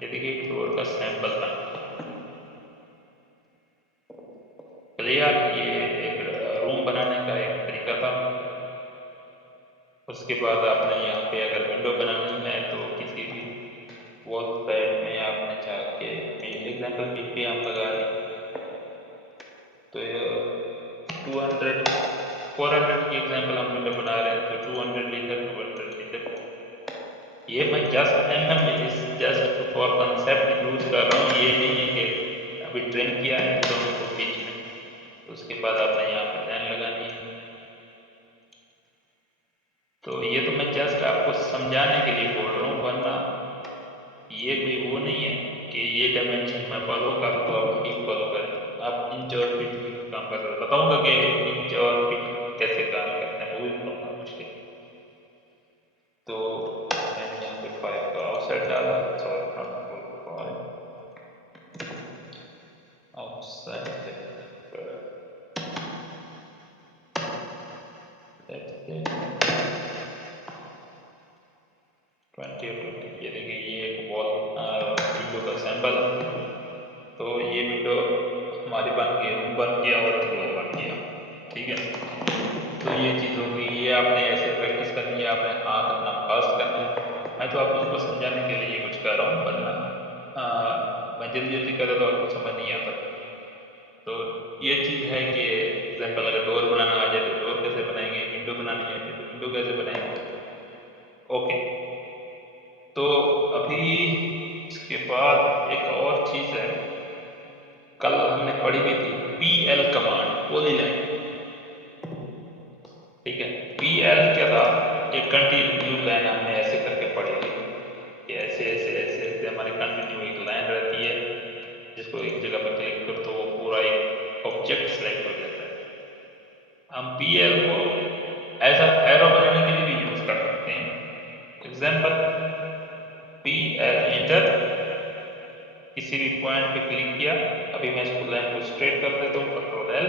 ये देखिए एक डोर का सैंपल बन गया। क्लियर, ये एक रूम बनाने का एक तरीका था। उसके बाद आपने यहाँ पे अगर विंडो बनानी है तो किसी भी वॉल साइड में आपने जाके, एग्जांपल पे हम लगा रहे हैं, तो ये 200 400 की एग्जांपल हम विंडो बना रहे हैं, तो 200 इधर, 200 इधर। ये मैं जस्ट इस जस्ट फॉर कंसेप्ट यूज कर रहा हूँ, ये नहीं है कि अभी ट्रिम किया है इन दोनों को बीच में। तो उसके बाद आपने यहाँ पे लाइन लगानी है। तो ये तो मैं जस्ट आपको समझाने के लिए बोल रहा हूँ, वरना ये कोई वो नहीं है कि ये डायमेंशन मैं फॉलो कर रहा हूँ तो आप ठीक फॉलो करें। आप इंच और फीट में भी काम कर सकते, बताऊंगा कि इंच और फीट कैसे काम करते हैं, वो भी बताऊंगा मुश्किल। तो मैंने यहाँ पे 5 का ऑफसेट डाला, sorry not 5 offset, let's say 20 और 20। ये देखिए ये एक वॉल विंडो का सैंपल है। तो ये विंडो हमारी बन गई, रूम बन गया और डोर बन गया। ठीक है, तो ये चीज़ हो गई। ये आपने ऐसे प्रैक्टिस करनी है, आपने हाथ अपना फास्ट करना है। मैं तो आप लोगों को समझाने के लिए ये कुछ कर रहा हूँ, वरना मैं जल्दी जल्दी करता तो आपको समझ नहीं आता। तो ये चीज़ है कि एग्जाम्पल अगर डोर बनाना आ जाए तो डोर कैसे बनाएंगे, विंडो बनानी आ जाए तो विंडो कैसे बनाएंगे। ओके, तो अभी इसके बाद एक और चीज़ है, कल हमने पढ़ी भी थी, PL कमांड, पॉलीलाइन। ठीक है, PL क्या था, एक कंटिन्यू लाइन हमने ऐसे करके पढ़ी थी कि ऐसे ऐसे ऐसे ऐसे हमारी कंटिन्यू एक लाइन रहती है, जिसको एक जगह पे क्लिक कर तो वो पूरा एक ऑब्जेक्ट सेलेक्ट हो जाता है। हम PL को ऐसा एरो बनाने के लिए भी यूज कर सकते हैं। एग्जाम्पल PL इंटर, किसी भी पॉइंट पे क्लिक किया। अभी मैं इसको लाइन को स्ट्रेट कर देता हूँ, Ctrl L।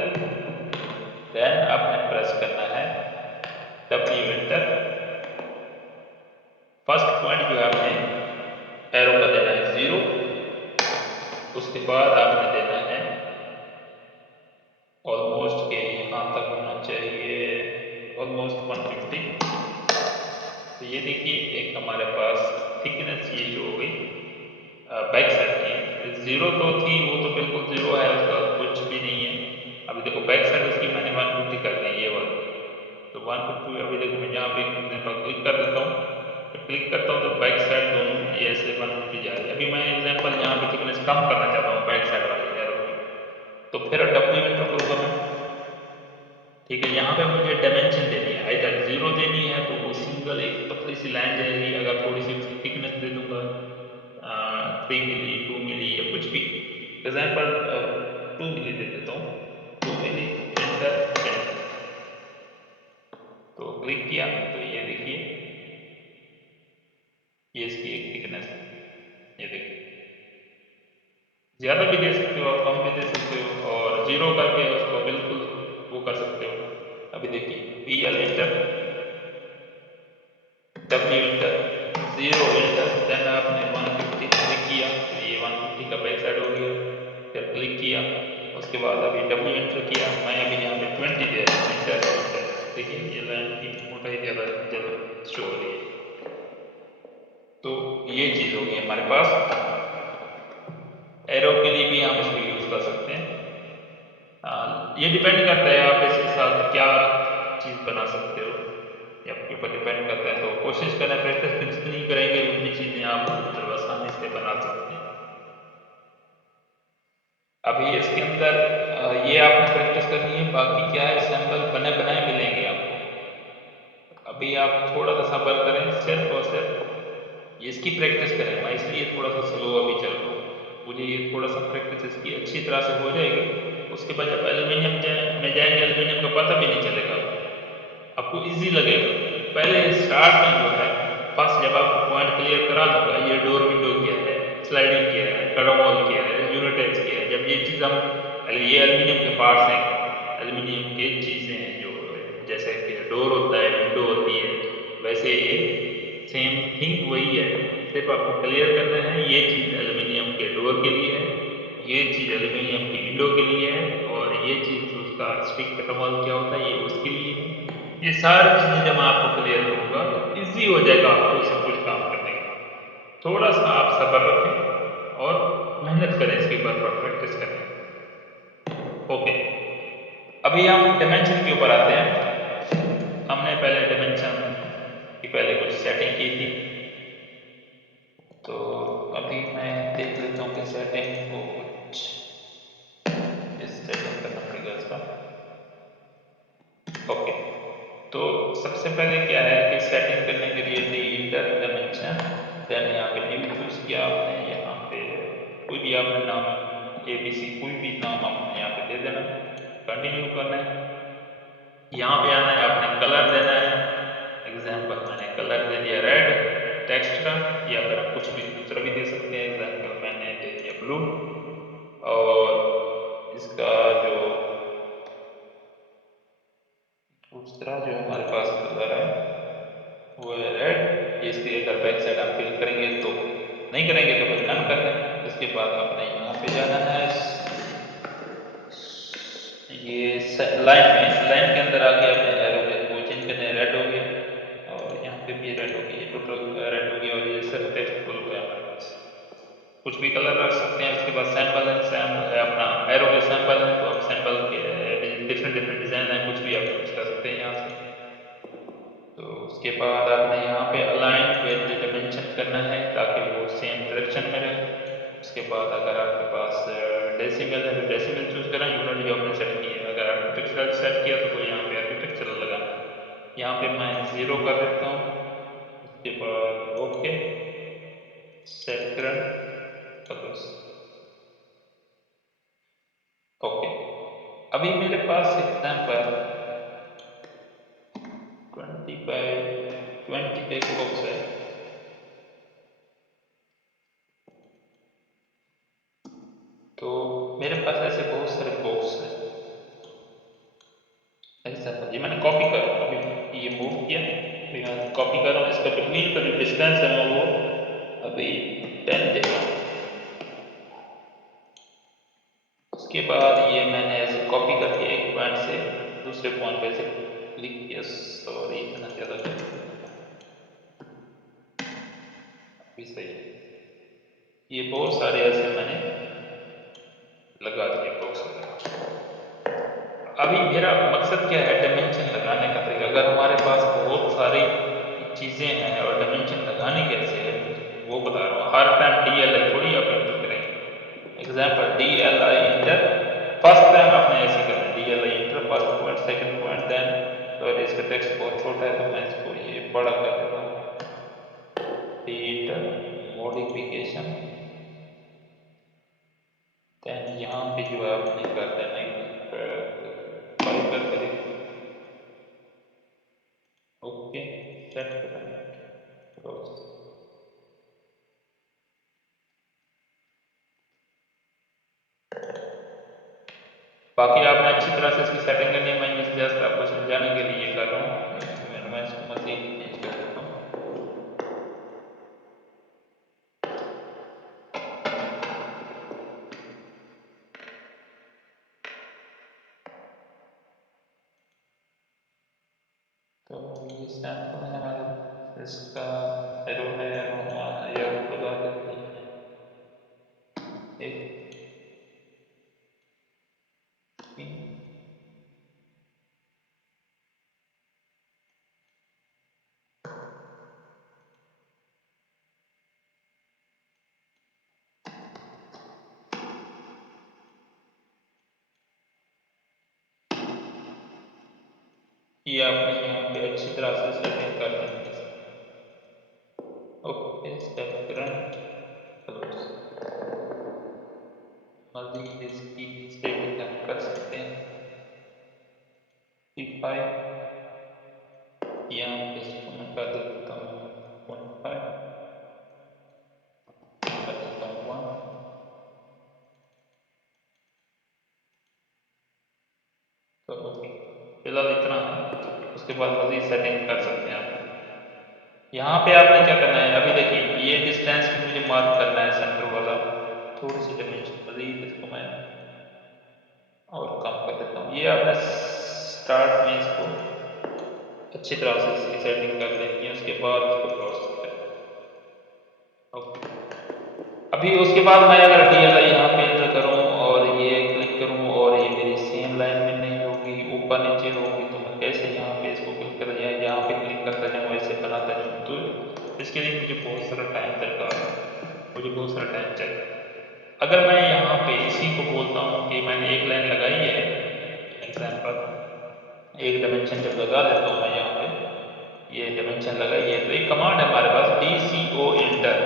देन आपने प्रेस करना है W इंटर। फर्स्ट पॉइंट जो है आपने एरो का देना है 0। उसके बाद आपने देना है ऑलमोस्ट के यहाँ तक होना चाहिए, ऑलमोस्ट 150। तो ये देखिए एक हमारे पास थिकनेस ये शो हो गई बैक साइड की। 0 तो थी, वो तो बिल्कुल 0 है, उसका कुछ भी नहीं है। अभी देखो बैक साइड उसकी मैंने 150 कर दी, ये वाली। तो 150, अभी देखो मैं यहाँ पे एग्जांपल क्लिक कर देता हूँ। जब क्लिक करता हूँ तो बैक साइड दोनों ये ऐसे 150 जा रही है। अभी मैं एग्जांपल यहाँ पे थिकनेस कम करना चाहता हूँ बैक साइड वाले एरो की, तो फिर W एंटर करूंगा मैं। ठीक है, यहाँ पे मुझे डायमेंशन देनी है, इधर 0 देनी है तो वो सिंगल एक पतली सी लाइन जाएगी। अगर थोड़ी सी उसकी थिकनेस दे दूंगा 3 मिली, 2 मिली या कुछ भी, एग्जाम्पल 2 मिली दे देता हूँ, 2 मिली एंटर एंटर। तो क्लिक किया तो ये देखिए ये इसकी एक थिकनेस है। ये देखिए, ज्यादा भी दे सकते हो आप, कम भी दे सकते हो, और 0 करके उसको बिल्कुल वो कर सकते हो। अभी देखिए PL enter, W enter, 0 enter, then आपने 150 क्लिक किया तो ये 150 का बैक साइड हो गया। फिर क्लिक किया, उसके बाद अभी W इंटर किया, मैं अभी यहाँ पे 20 दे रहा हूँ, इंटर इंटर। देखिए ये लाइन की मोटाई ज़्यादा जल्द शो हो रही है। तो ये चीज़ होगी हमारे पास। एरो के लिए भी हम इसको यूज़ कर सकते हैं। ये डिपेंड करता है आप इसके साथ क्या चीज़ बना सकते हो, ये आपके ऊपर डिपेंड करता है। तो कोशिश करें, प्रैक्टिस जितनी करेंगे उतनी चीज़ें आप मतलब आसानी से बना सकते हैं। अभी इसके अंदर ये आपने प्रैक्टिस करनी है। बाकी क्या है, सैंपल बने बनाए मिलेंगे आपको। अभी आप थोड़ा सा सब्र करें, सिर्फ और सिर्फ इसकी प्रैक्टिस करें। मैं इसलिए थोड़ा सा स्लो अभी चल रहा हूँ, मुझे ये थोड़ा सा प्रैक्टिस इसकी अच्छी तरह से हो जाएगी। उसके बाद जब एल्यूमिनियम में जाएंगे, एल्यूमिनियम का पता भी नहीं चलेगा आपको इजी लगेगा। पहले स्टार्ट में जो है, फर्स्ट जब आपको पॉइंट क्लियर करा दूंगा, ये डोर विंडो क्या है, स्लाइडिंग क्या है, कटम वॉल क्या है, यूनिटेज क्या है, जब ये चीज़ हम ये एल्यूमिनियम के पार्ट्स हैं, एल्यूमिनियम के चीज़ें हैं जो जैसे कि डोर होता है, विंडो होती है, वैसे ये सेम थिंग वही है। सिर्फ आपको क्लियर करना है ये चीज़ एल्यूमिनियम के डोर के लिए है, ये चीज़ एल्यूमिनियम की विंडो के लिए है, और ये चीज़ उसका स्टिक कटम वॉल क्या होता है ये उसके लिए है। ये सारी चीजें जब मैं आपको क्लियर करूंगा तो इजी हो जाएगा आपको सब कुछ काम करने के लिए। थोड़ा सा आप सब्र रखें और मेहनत करें इसके ऊपर, प्रैक्टिस करें। ओके, अभी हम डायमेंशन के ऊपर आते हैं। हमने पहले डायमेंशन की पहले कुछ सेटिंग की थी, तो अभी मैं देख लेता हूँ कि सेटिंग को कुछ इस सेटिंग करना पड़ेगा इसका। ओके, तो सबसे पहले क्या है कि सेटिंग करने के लिए डी इंटर डायमेंशन, देन यहाँ पे न्यू चूज किया आपने, यहाँ पे कोई भी आपने नाम ABC कोई भी नाम आपने यहाँ पे दे देना, कंटिन्यू करना है। यहाँ पे आना है, आपने कलर देना है। एग्जाम्पल मैंने कलर दे दिया रेड टेक्स्ट का, या फिर आप कुछ भी दूसरा भी दे सकते हैं। एग्जाम्पल मैंने दे दिया ब्लू, और इसका जो दूसरा जो हमारे पास कलर है वो है रेड। इसकी अगर बैक साइड हम फिल करेंगे तो नहीं करेंगे तो फिर नन कर दें। इसके बाद आपने यहाँ पे जाना है, ये लाइन के अंदर आके आपने एरो के वो चेंज करने हैं, रेड हो गया, और यहाँ पे भी रेड हो गया, ये टोटल रेड हो गया, और ये सिर्फ टेक्स्ट फुल है हमारे पास। कुछ भी कलर रख सकते हैं। उसके बाद सैंपल है, अपना एरो के सैंपल हैं, तो आप सैंपल के डिफरेंट डिफरेंट डिजाइन है, कुछ भी आप चूज कर सकते हैं यहाँ से। तो उसके बाद आपने यहाँ पे अलाइन विद डायमेंशन करना है ताकि वो सेम डायरेक्शन में रहे। उसके बाद अगर आपके पास डेसिमल है तो डेसिमल चूज करना, यूनिट जो आपने सेट की है। अगर आर्किटेक्चरल सेट किया तो यहाँ पे आर्किटेक्चरल लगाना है। यहाँ पे मैं 0 कर देता हूँ। उसके बाद okay, set current colours. Okay, अभी मेरे पास एग्जांपल 20 by 20 का एक बॉक्स है। तो मेरे पास ऐसे बहुत सारे बॉक्स हैं। एग्जाम्पल ये मैंने कॉपी कर रहा हूँ, अभी ये मूव किया, अभी मैं कॉपी कर रहा हूँ। इसका बिटवीन का जो डिस्टेंस है मैं वो अभी 10 दे रहा हूँ। उसके बाद ये मैंने ऐसे कॉपी करके एक पॉइंट से दूसरे पॉइंट पे ऐसे क्लिक किया, सॉरी इतना ज्यादा कर दिया, अभी सही है। ये बहुत सारे ऐसे मैंने लगा दिए बॉक्स वगैरह। अभी मेरा मकसद क्या है डायमेंशन लगाने का तरीका। अगर हमारे पास बहुत सारी चीजें हैं और डायमेंशन लगाने कैसे है वो बता रहा हूँ। हर टाइम DLI थोड़ी आप इंटर करेंगे। Example DLI enter, first time आपने ऐसे ही करना है, DLI enter first point second point, then sorry इसका टेक्स्ट बहुत छोटा है तो मैं इसको ये बड़ा कर देता हूँ। डी इंटर मॉडिफिकेशन, देन यहाँ पे जो है आपने कर देना है 5 करके देख लो। Okay, set current cross. बाकी आपने अच्छी तरह से इसकी सेटिंग करनी है। मैं ये जस्ट आपको समझाने के लिए कर रहा हूँ। मैं इसको मजीद चेंज कर देता हूँ। तो ये सैंपल है हमारे पास, इसका एरो है, एरो हमारा एरो लगा देते हैं एक पिन। ये आपने यहाँ पे अच्छी तरह से सेटिंग कर लेनी है। Okay, step current close. मजीद इसकी सेटिंग हम कर सकते हैं। P5 यहाँ पे इसको मैं कर देता हूँ 0.5, कर देता हूँ 1। तो ओके, फिलहाल इतना है। उसके बाद मजीद सेटिंग कर सकते हैं आप। यहाँ पे आपने क्या करना है, अभी देखिए ये डिस्टेंस भी मुझे मार्क करना है सेंटर वाला। थोड़ी सी डायमेंशन मजीद इसको मैं और कम कर देता हूँ। ये आपने स्टार्ट में इसको अच्छी तरह से इसकी सेटिंग कर लेनी है, उसके बाद इसको प्रोसेस करना है। ओके, अभी उसके बाद मैं अगर DLI यहाँ पे एंटर करूँ और ये क्लिक करूँ और ये मेरी सेम लाइन में नहीं होगी, ऊपर नीचे होगी, तो मैं कैसे यहाँ पे इसको क्लिक कर जाए, यहाँ पे क्लिक करता जाऊँ, ऐसे बनाता जाऊँ, तो इसके लिए मुझे बहुत सारा टाइम दरकार है, मुझे बहुत सारा टाइम चाहिए। अगर मैं यहाँ पे इसी को बोलता हूँ कि मैंने एक लाइन लगाई है, एग्जाम्पल एक डायमेंशन जब लगा लेता हूँ मैं यहाँ पे, ये डायमेंशन लगाई है, तो एक कमांड है हमारे पास DCO इंटर,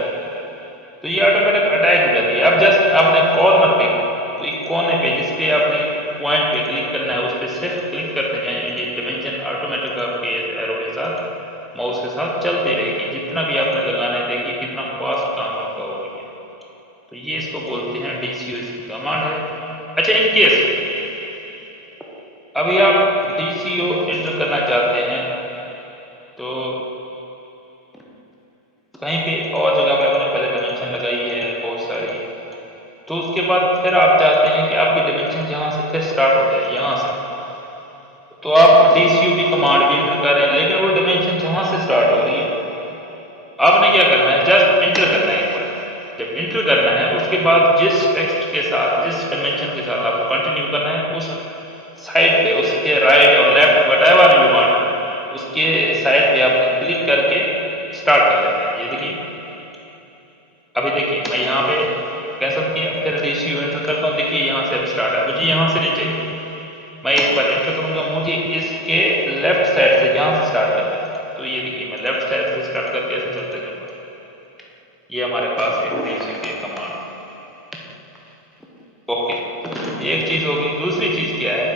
तो ये ऑटोमेटिक अटैच हो जाती है। अब जस्ट आपने कॉर्नर पे, कोई कोने पे जिस पे आपने पॉइंट पे क्लिक करना है, उस पे सिर्फ क्लिक करते जाएं, ये डायमेंशन ऑटोमेटिक आपके एरो के साथ, माउस के साथ चलती रहेगी। जितना भी आपने लगाना है, देखिए कितना फास्ट काम आपका हो गया। तो ये इसको बोलते हैं DCO, इसकी कमांड है। अच्छा, इन केस अभी आप DCO एंटर करना चाहते हैं, तो कहीं पे और जगह पे आपने पहले डायमेंशन लगाई है बहुत सारी, तो उसके बाद फिर आप चाहते हैं कि आपकी डायमेंशन जहां से फिर स्टार्ट हो जाए, यहां से, तो आप DCO की कमांड भी एंटर कर रहे हैं, लेकिन वो डायमेंशन जहां से स्टार्ट हो रही है, आपने क्या करना है, जस्ट एंटर करना है एक बार। जब एंटर करना है, उसके बाद जिस टेक्स्ट के साथ, जिस डायमेंशन के साथ आपको कंटिन्यू करना है, उस साइड पे, उसके राइट और left what ever you want, उसके साइड पे आपने क्लिक करके स्टार्ट कर लेना है। ये देखिए, अभी देखिए मैं यहाँ पे कैंसिल किया, फिर DCO एंटर करता हूँ, देखिए यहाँ से अब स्टार्ट है, मुझे यहाँ से नहीं चाहिए। मैं एक बार एंटर करूंगा, मुझे इसके लेफ्ट साइड से जहां से स्टार्ट करना है, तो ये देखिए मैं लेफ्ट साइड से स्टार्ट करके ऐसे चलता जाऊंगा। ये हमारे पास एक DCO की कमांड। ओके, एक चीज होगी। दूसरी चीज क्या है,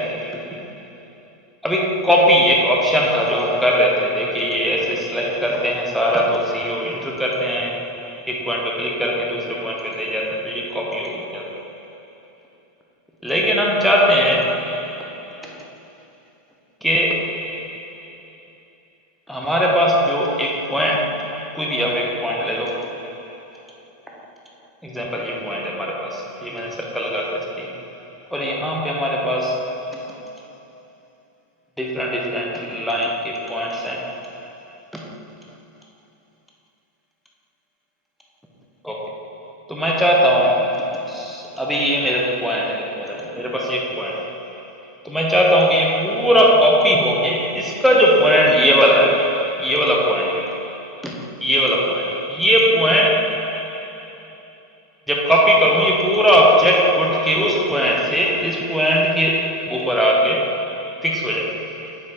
अभी कॉपी एक ऑप्शन था जो हम कर रहे थे। देखिए ये ऐसे सिलेक्ट करते हैं सारा, तो CO एंटर करते हैं, एक पॉइंट पे क्लिक करके दूसरे पॉइंट पे ले जाते हैं, तो ये कॉपी होगी जल्दी। लेकिन हम चाहते हैं कि हमारे पास जो एक पॉइंट, कोई भी आप एक पॉइंट ले लो, एग्जाम्पल ये पॉइंट है हमारे पास, ये मैंने सर्कल लगा के रख दिया, और यहाँ पे हमारे पास डिफरेंट डिफरेंट लाइन के पॉइंट्स हैं। ओके, तो मैं चाहता हूँ, अभी ये मेरे पॉइंट है, मेरे पास ये पॉइंट है, तो मैं चाहता हूँ कि ये पूरा कॉपी होके इसका जो पॉइंट ये वाला है, ये वाला पॉइंट है, ये वाला पॉइंट, ये पॉइंट जब कॉपी करूं, ये पूरा ऑब्जेक्ट उठ के उस पॉइंट से इस पॉइंट के ऊपर आके फिक्स हो जाए।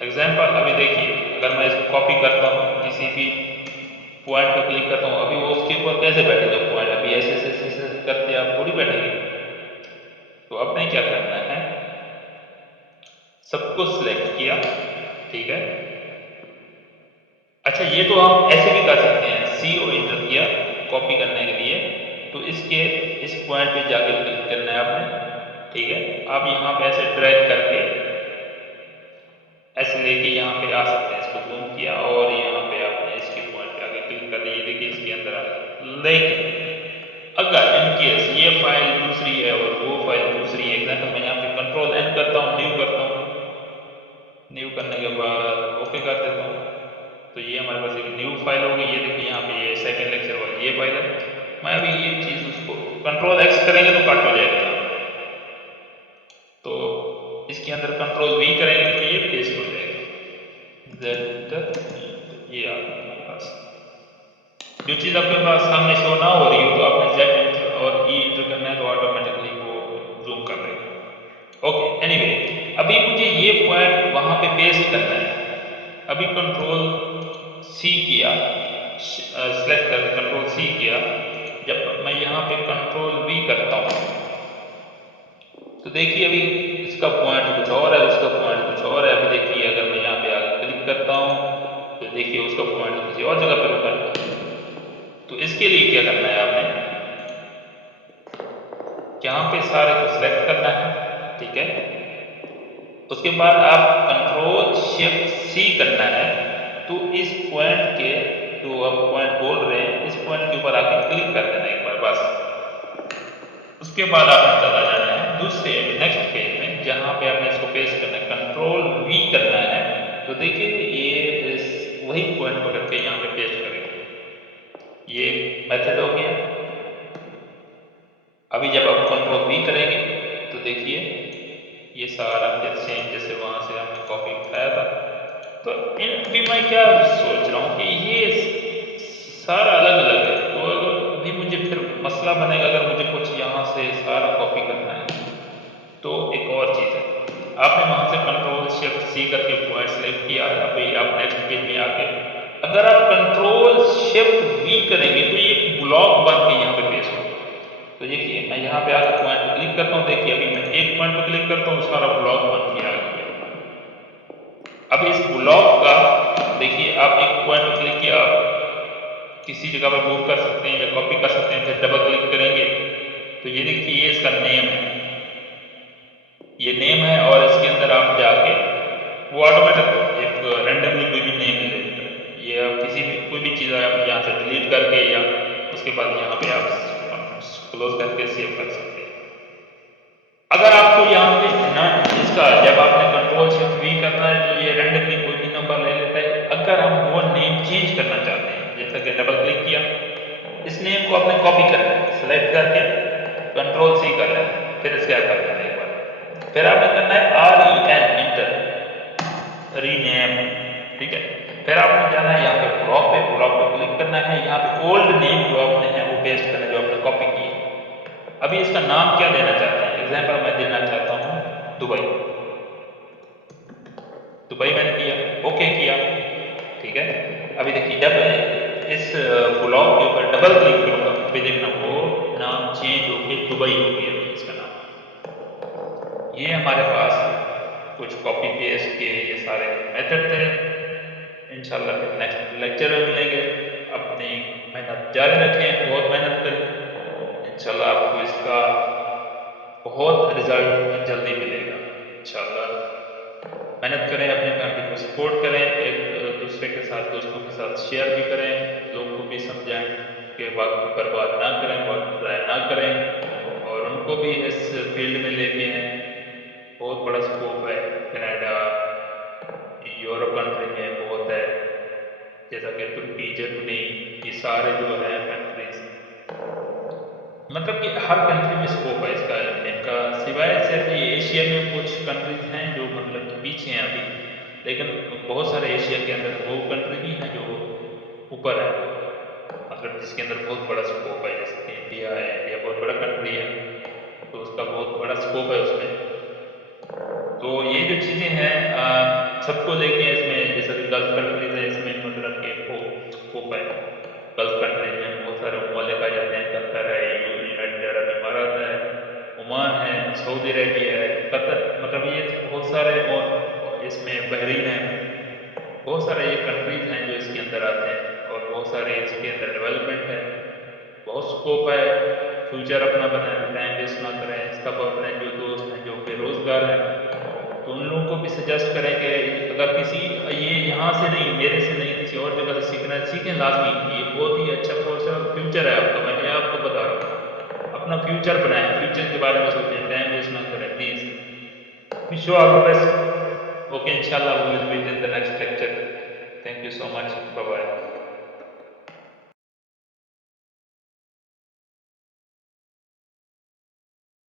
एग्जाम्पल अभी देखिए, अगर मैं इसको कॉपी करता हूँ, किसी भी पॉइंट पे क्लिक करता हूँ, अभी वो उसके ऊपर कैसे बैठेगा पॉइंट, अभी ऐसे ऐसे करते आप थोड़ी बैठेंगे। तो आपने क्या करना है, सबको सिलेक्ट किया, ठीक है। अच्छा, ये तो हम ऐसे भी कर सकते हैं, CO इंटर किया कॉपी करने के लिए, तो इसके इस पॉइंट पे जाके क्लिक करना है आपने, ठीक है। आप यहाँ पे ऐसे ड्रैग करके ऐसे लेके यहाँ पे आ सकते हैं, इसको जूम किया और यहाँ पे आपने इसके पॉइंट पे आके क्लिक कर दिया, देखिए इसके अंदर आ गया। लेकिन अगर इन केस ये फाइल दूसरी है और वो फाइल दूसरी है, एग्जांपल मैं यहाँ पे कंट्रोल N करता हूँ, न्यू करता हूँ, न्यू करने के बाद ओके कर देता हूँ, तो ये हमारे पास एक न्यू फाइल होगी। ये देखिए यहाँ पे ये सेकंड लेक्चर वाली ये फाइल है। मैं अभी ये चीज उसको कंट्रोल X करेंगे तो कट हो जाएगा यहाँ पे, तो इसके अंदर कंट्रोल V करेंगे तो ये पेस्ट हो जाएगा। ZE, तो ये आ गया हमारे पास। जो चीज आपके पास सामने शो ना हो रही हो, तो आपने Z एंटर और E एंटर करना है, तो ऑटोमेटिकली वो जूम कर लेगा। ओके, एनीवे, अभी मुझे ये पॉइंट वहां पे पेस्ट करना है, अभी कंट्रोल सी किया, सेलेक्ट कर कंट्रोल सी किया, जब मैं यहाँ पे कंट्रोल वी करता हूँ तो देखिए अभी इसका पॉइंट कुछ और है, उसका पॉइंट कुछ और है। अभी देखिए अगर मैं यहाँ पे आगे क्लिक करता हूँ तो देखिए उसका पॉइंट तो किसी और जगह पे रुका है। तो इसके लिए क्या करना है, आपने यहाँ पे सारे को सिलेक्ट करना है, ठीक है। उसके बाद आप कंट्रोल शिफ्ट सी करना है। तो इस पॉइंट के जो आप पॉइंट बोल रहे हैं, इस पॉइंट के ऊपर आके क्लिक कर देना एक बार बस। उसके बाद आपने चला जाना है दूसरे नेक्स्ट पेज में, जहां पे आपने इसको पेस्ट करना है, कंट्रोल वी करना है। तो देखिए ये वही पॉइंट पकड़ के यहाँ पे पेस्ट करेगा। ये एक मेथड हो गया। अभी जब आप कंट्रोल वी करेंगे तो देखिए ये सारा फिर सेम जैसे वहां से हमने कॉपी उठाया था। तो अभी मैं क्या सोच रहा हूँ कि ये सारा अलग अलग है, तो अभी मुझे फिर मसला बनेगा अगर मुझे कुछ यहाँ से सारा कॉपी करना है। तो एक और चीज है, आपने वहां से कंट्रोल शिफ्ट सी करके पॉइंट सेलेक्ट किया। अभी आप नेक्स्ट पेज में आके अगर आप कंट्रोल शिफ्ट वी करेंगे तो ये एक ब्लॉक बन के यहाँ पे पेस्ट होगा। तो देखिए मैं यहाँ पे आके पॉइंट पे क्लिक करता हूँ, देखिए अभी मैं एक पॉइंट पे क्लिक करता हूँ सारा ब्लॉक बन के आ गया। अब इस ब्लॉक का देखिए आप एक पॉइंट पे क्लिक किया, आप किसी जगह पे मूव कर सकते हैं या कॉपी कर सकते हैं, फिर डबल क्लिक करेंगे तो ये देखिए ये इसका नेम है, ये नेम है। और इसके अंदर आप जाके वो ऑटोमेटिक एक रैंडमली कोई भी नेम ले लेता है। ये आप किसी भी कोई भी चीज़ आप यहाँ से डिलीट करके या उसके बाद यहाँ पे आप क्लोज करके सेव कर सकते हैं। अगर आपको यहाँ पे न इसका जब आपने कंट्रोल शिफ्ट वी करना है तो ये रैंडमली कोई भी नंबर ले लेता है। अगर हम वो नेम चेंज करना चाहते हैं, जैसा कि डबल क्लिक किया, इस नेम को आपने कॉपी करना है, सेलेक्ट करके कंट्रोल सी कर लेना है, फिर एस्केप कर देना है एक बार। फिर आपने करना है REN इंटर, रीनेम, ठीक है। फिर आपने जाना है यहाँ पे ब्लॉक पे क्लिक करना है, यहाँ पे ओल्ड नेम जो आपने है वो पेस्ट करना है जो आपने कॉपी की है। अभी इसका नाम क्या देना चाहते हैं, एग्जाम्पल मैं देना चाहता हूँ दुबई। दुबई मैंने दिया, ओके किया, ठीक है। अभी देखिए जब मैं इस ब्लॉक के ऊपर डबल क्लिक करूंगा, अभी देखना वो नाम चेंज होके दुबई हो गया। अभी इसका नाम, ये हमारे पास कुछ कॉपी पेस्ट के ये सारे मेथड थे। इंशाल्लाह फिर नेक्स्ट लेक्चर में मिलेंगे। अपनी मेहनत जारी रखें, बहुत मेहनत करें, इंशाल्लाह आपको इसका बहुत रिजल्ट जल्दी मिलेगा इंशाल्लाह। मेहनत करें, अपनी फैमिली को सपोर्ट करें, एक दूसरे के साथ दोस्तों के साथ शेयर भी करें, लोगों को भी समझाएं कि वक्त बर्बाद ना करें, वक्त ज़ाया ना करें, और उनको भी इस फील्ड में लेके आएँ। बहुत बड़ा स्कोप है, कनाडा, यूरोप कंट्री में बहुत है, जैसा कि तुर्की, जर्मनी, ये सारे जो हैं कंट्रीज, मतलब कि हर कंट्री में स्कोप है इसका इनका। सिवाय सिर्फ ये एशिया में कुछ कंट्रीज हैं जो मतलब कि पीछे हैं अभी, लेकिन बहुत सारे एशिया के अंदर वो कंट्री भी हैं जो ऊपर है, मतलब जिसके अंदर बहुत बड़ा स्कोप है। जैसे कि इंडिया है, इंडिया बहुत बड़ा कंट्री है तो उसका बहुत बड़ा स्कोप है उसमें। तो ये जो चीज़ें हैं सबको लेके इसमें, जैसा कि गल्फ कंट्रीज हैं इसमें मतलब कि बहुत स्कोप है। गल्फ कंट्रीज में बहुत सारे ममालिक आ जाते हैं, कतर है, यूनाइटेड अरब इमारात है, ओमान है, सऊदी अरेबिया है, कतर, मतलब ये बहुत सारे, और इसमें बहरीन है, बहुत सारे ये कंट्रीज हैं जो इसके अंदर आते हैं, और बहुत सारे इसके अंदर डेवलपमेंट है, बहुत स्कोप है। फ्यूचर अपना बनाएं, टाइम वेस्ट ना करें। सब अपने जो दोस्त हैं जो बेरोजगार हैं तो उन लोगों को भी सजेस्ट करें कि अगर किसी, ये यहाँ से नहीं, मेरे से नहीं, किसी और जगह से सीखना है, सीखें लाजमी। ये बहुत ही अच्छा कोर्स है और फ्यूचर है आपका, मैं ये आपको बता रहा हूँ। अपना फ्यूचर बनाएं, फ्यूचर के बारे में सोचें, टाइम वेस्ट ना करें please. Wish you all the best. Okay, इंशाल्लाह we will meet in the next lecture. Thank you so much, bye bye.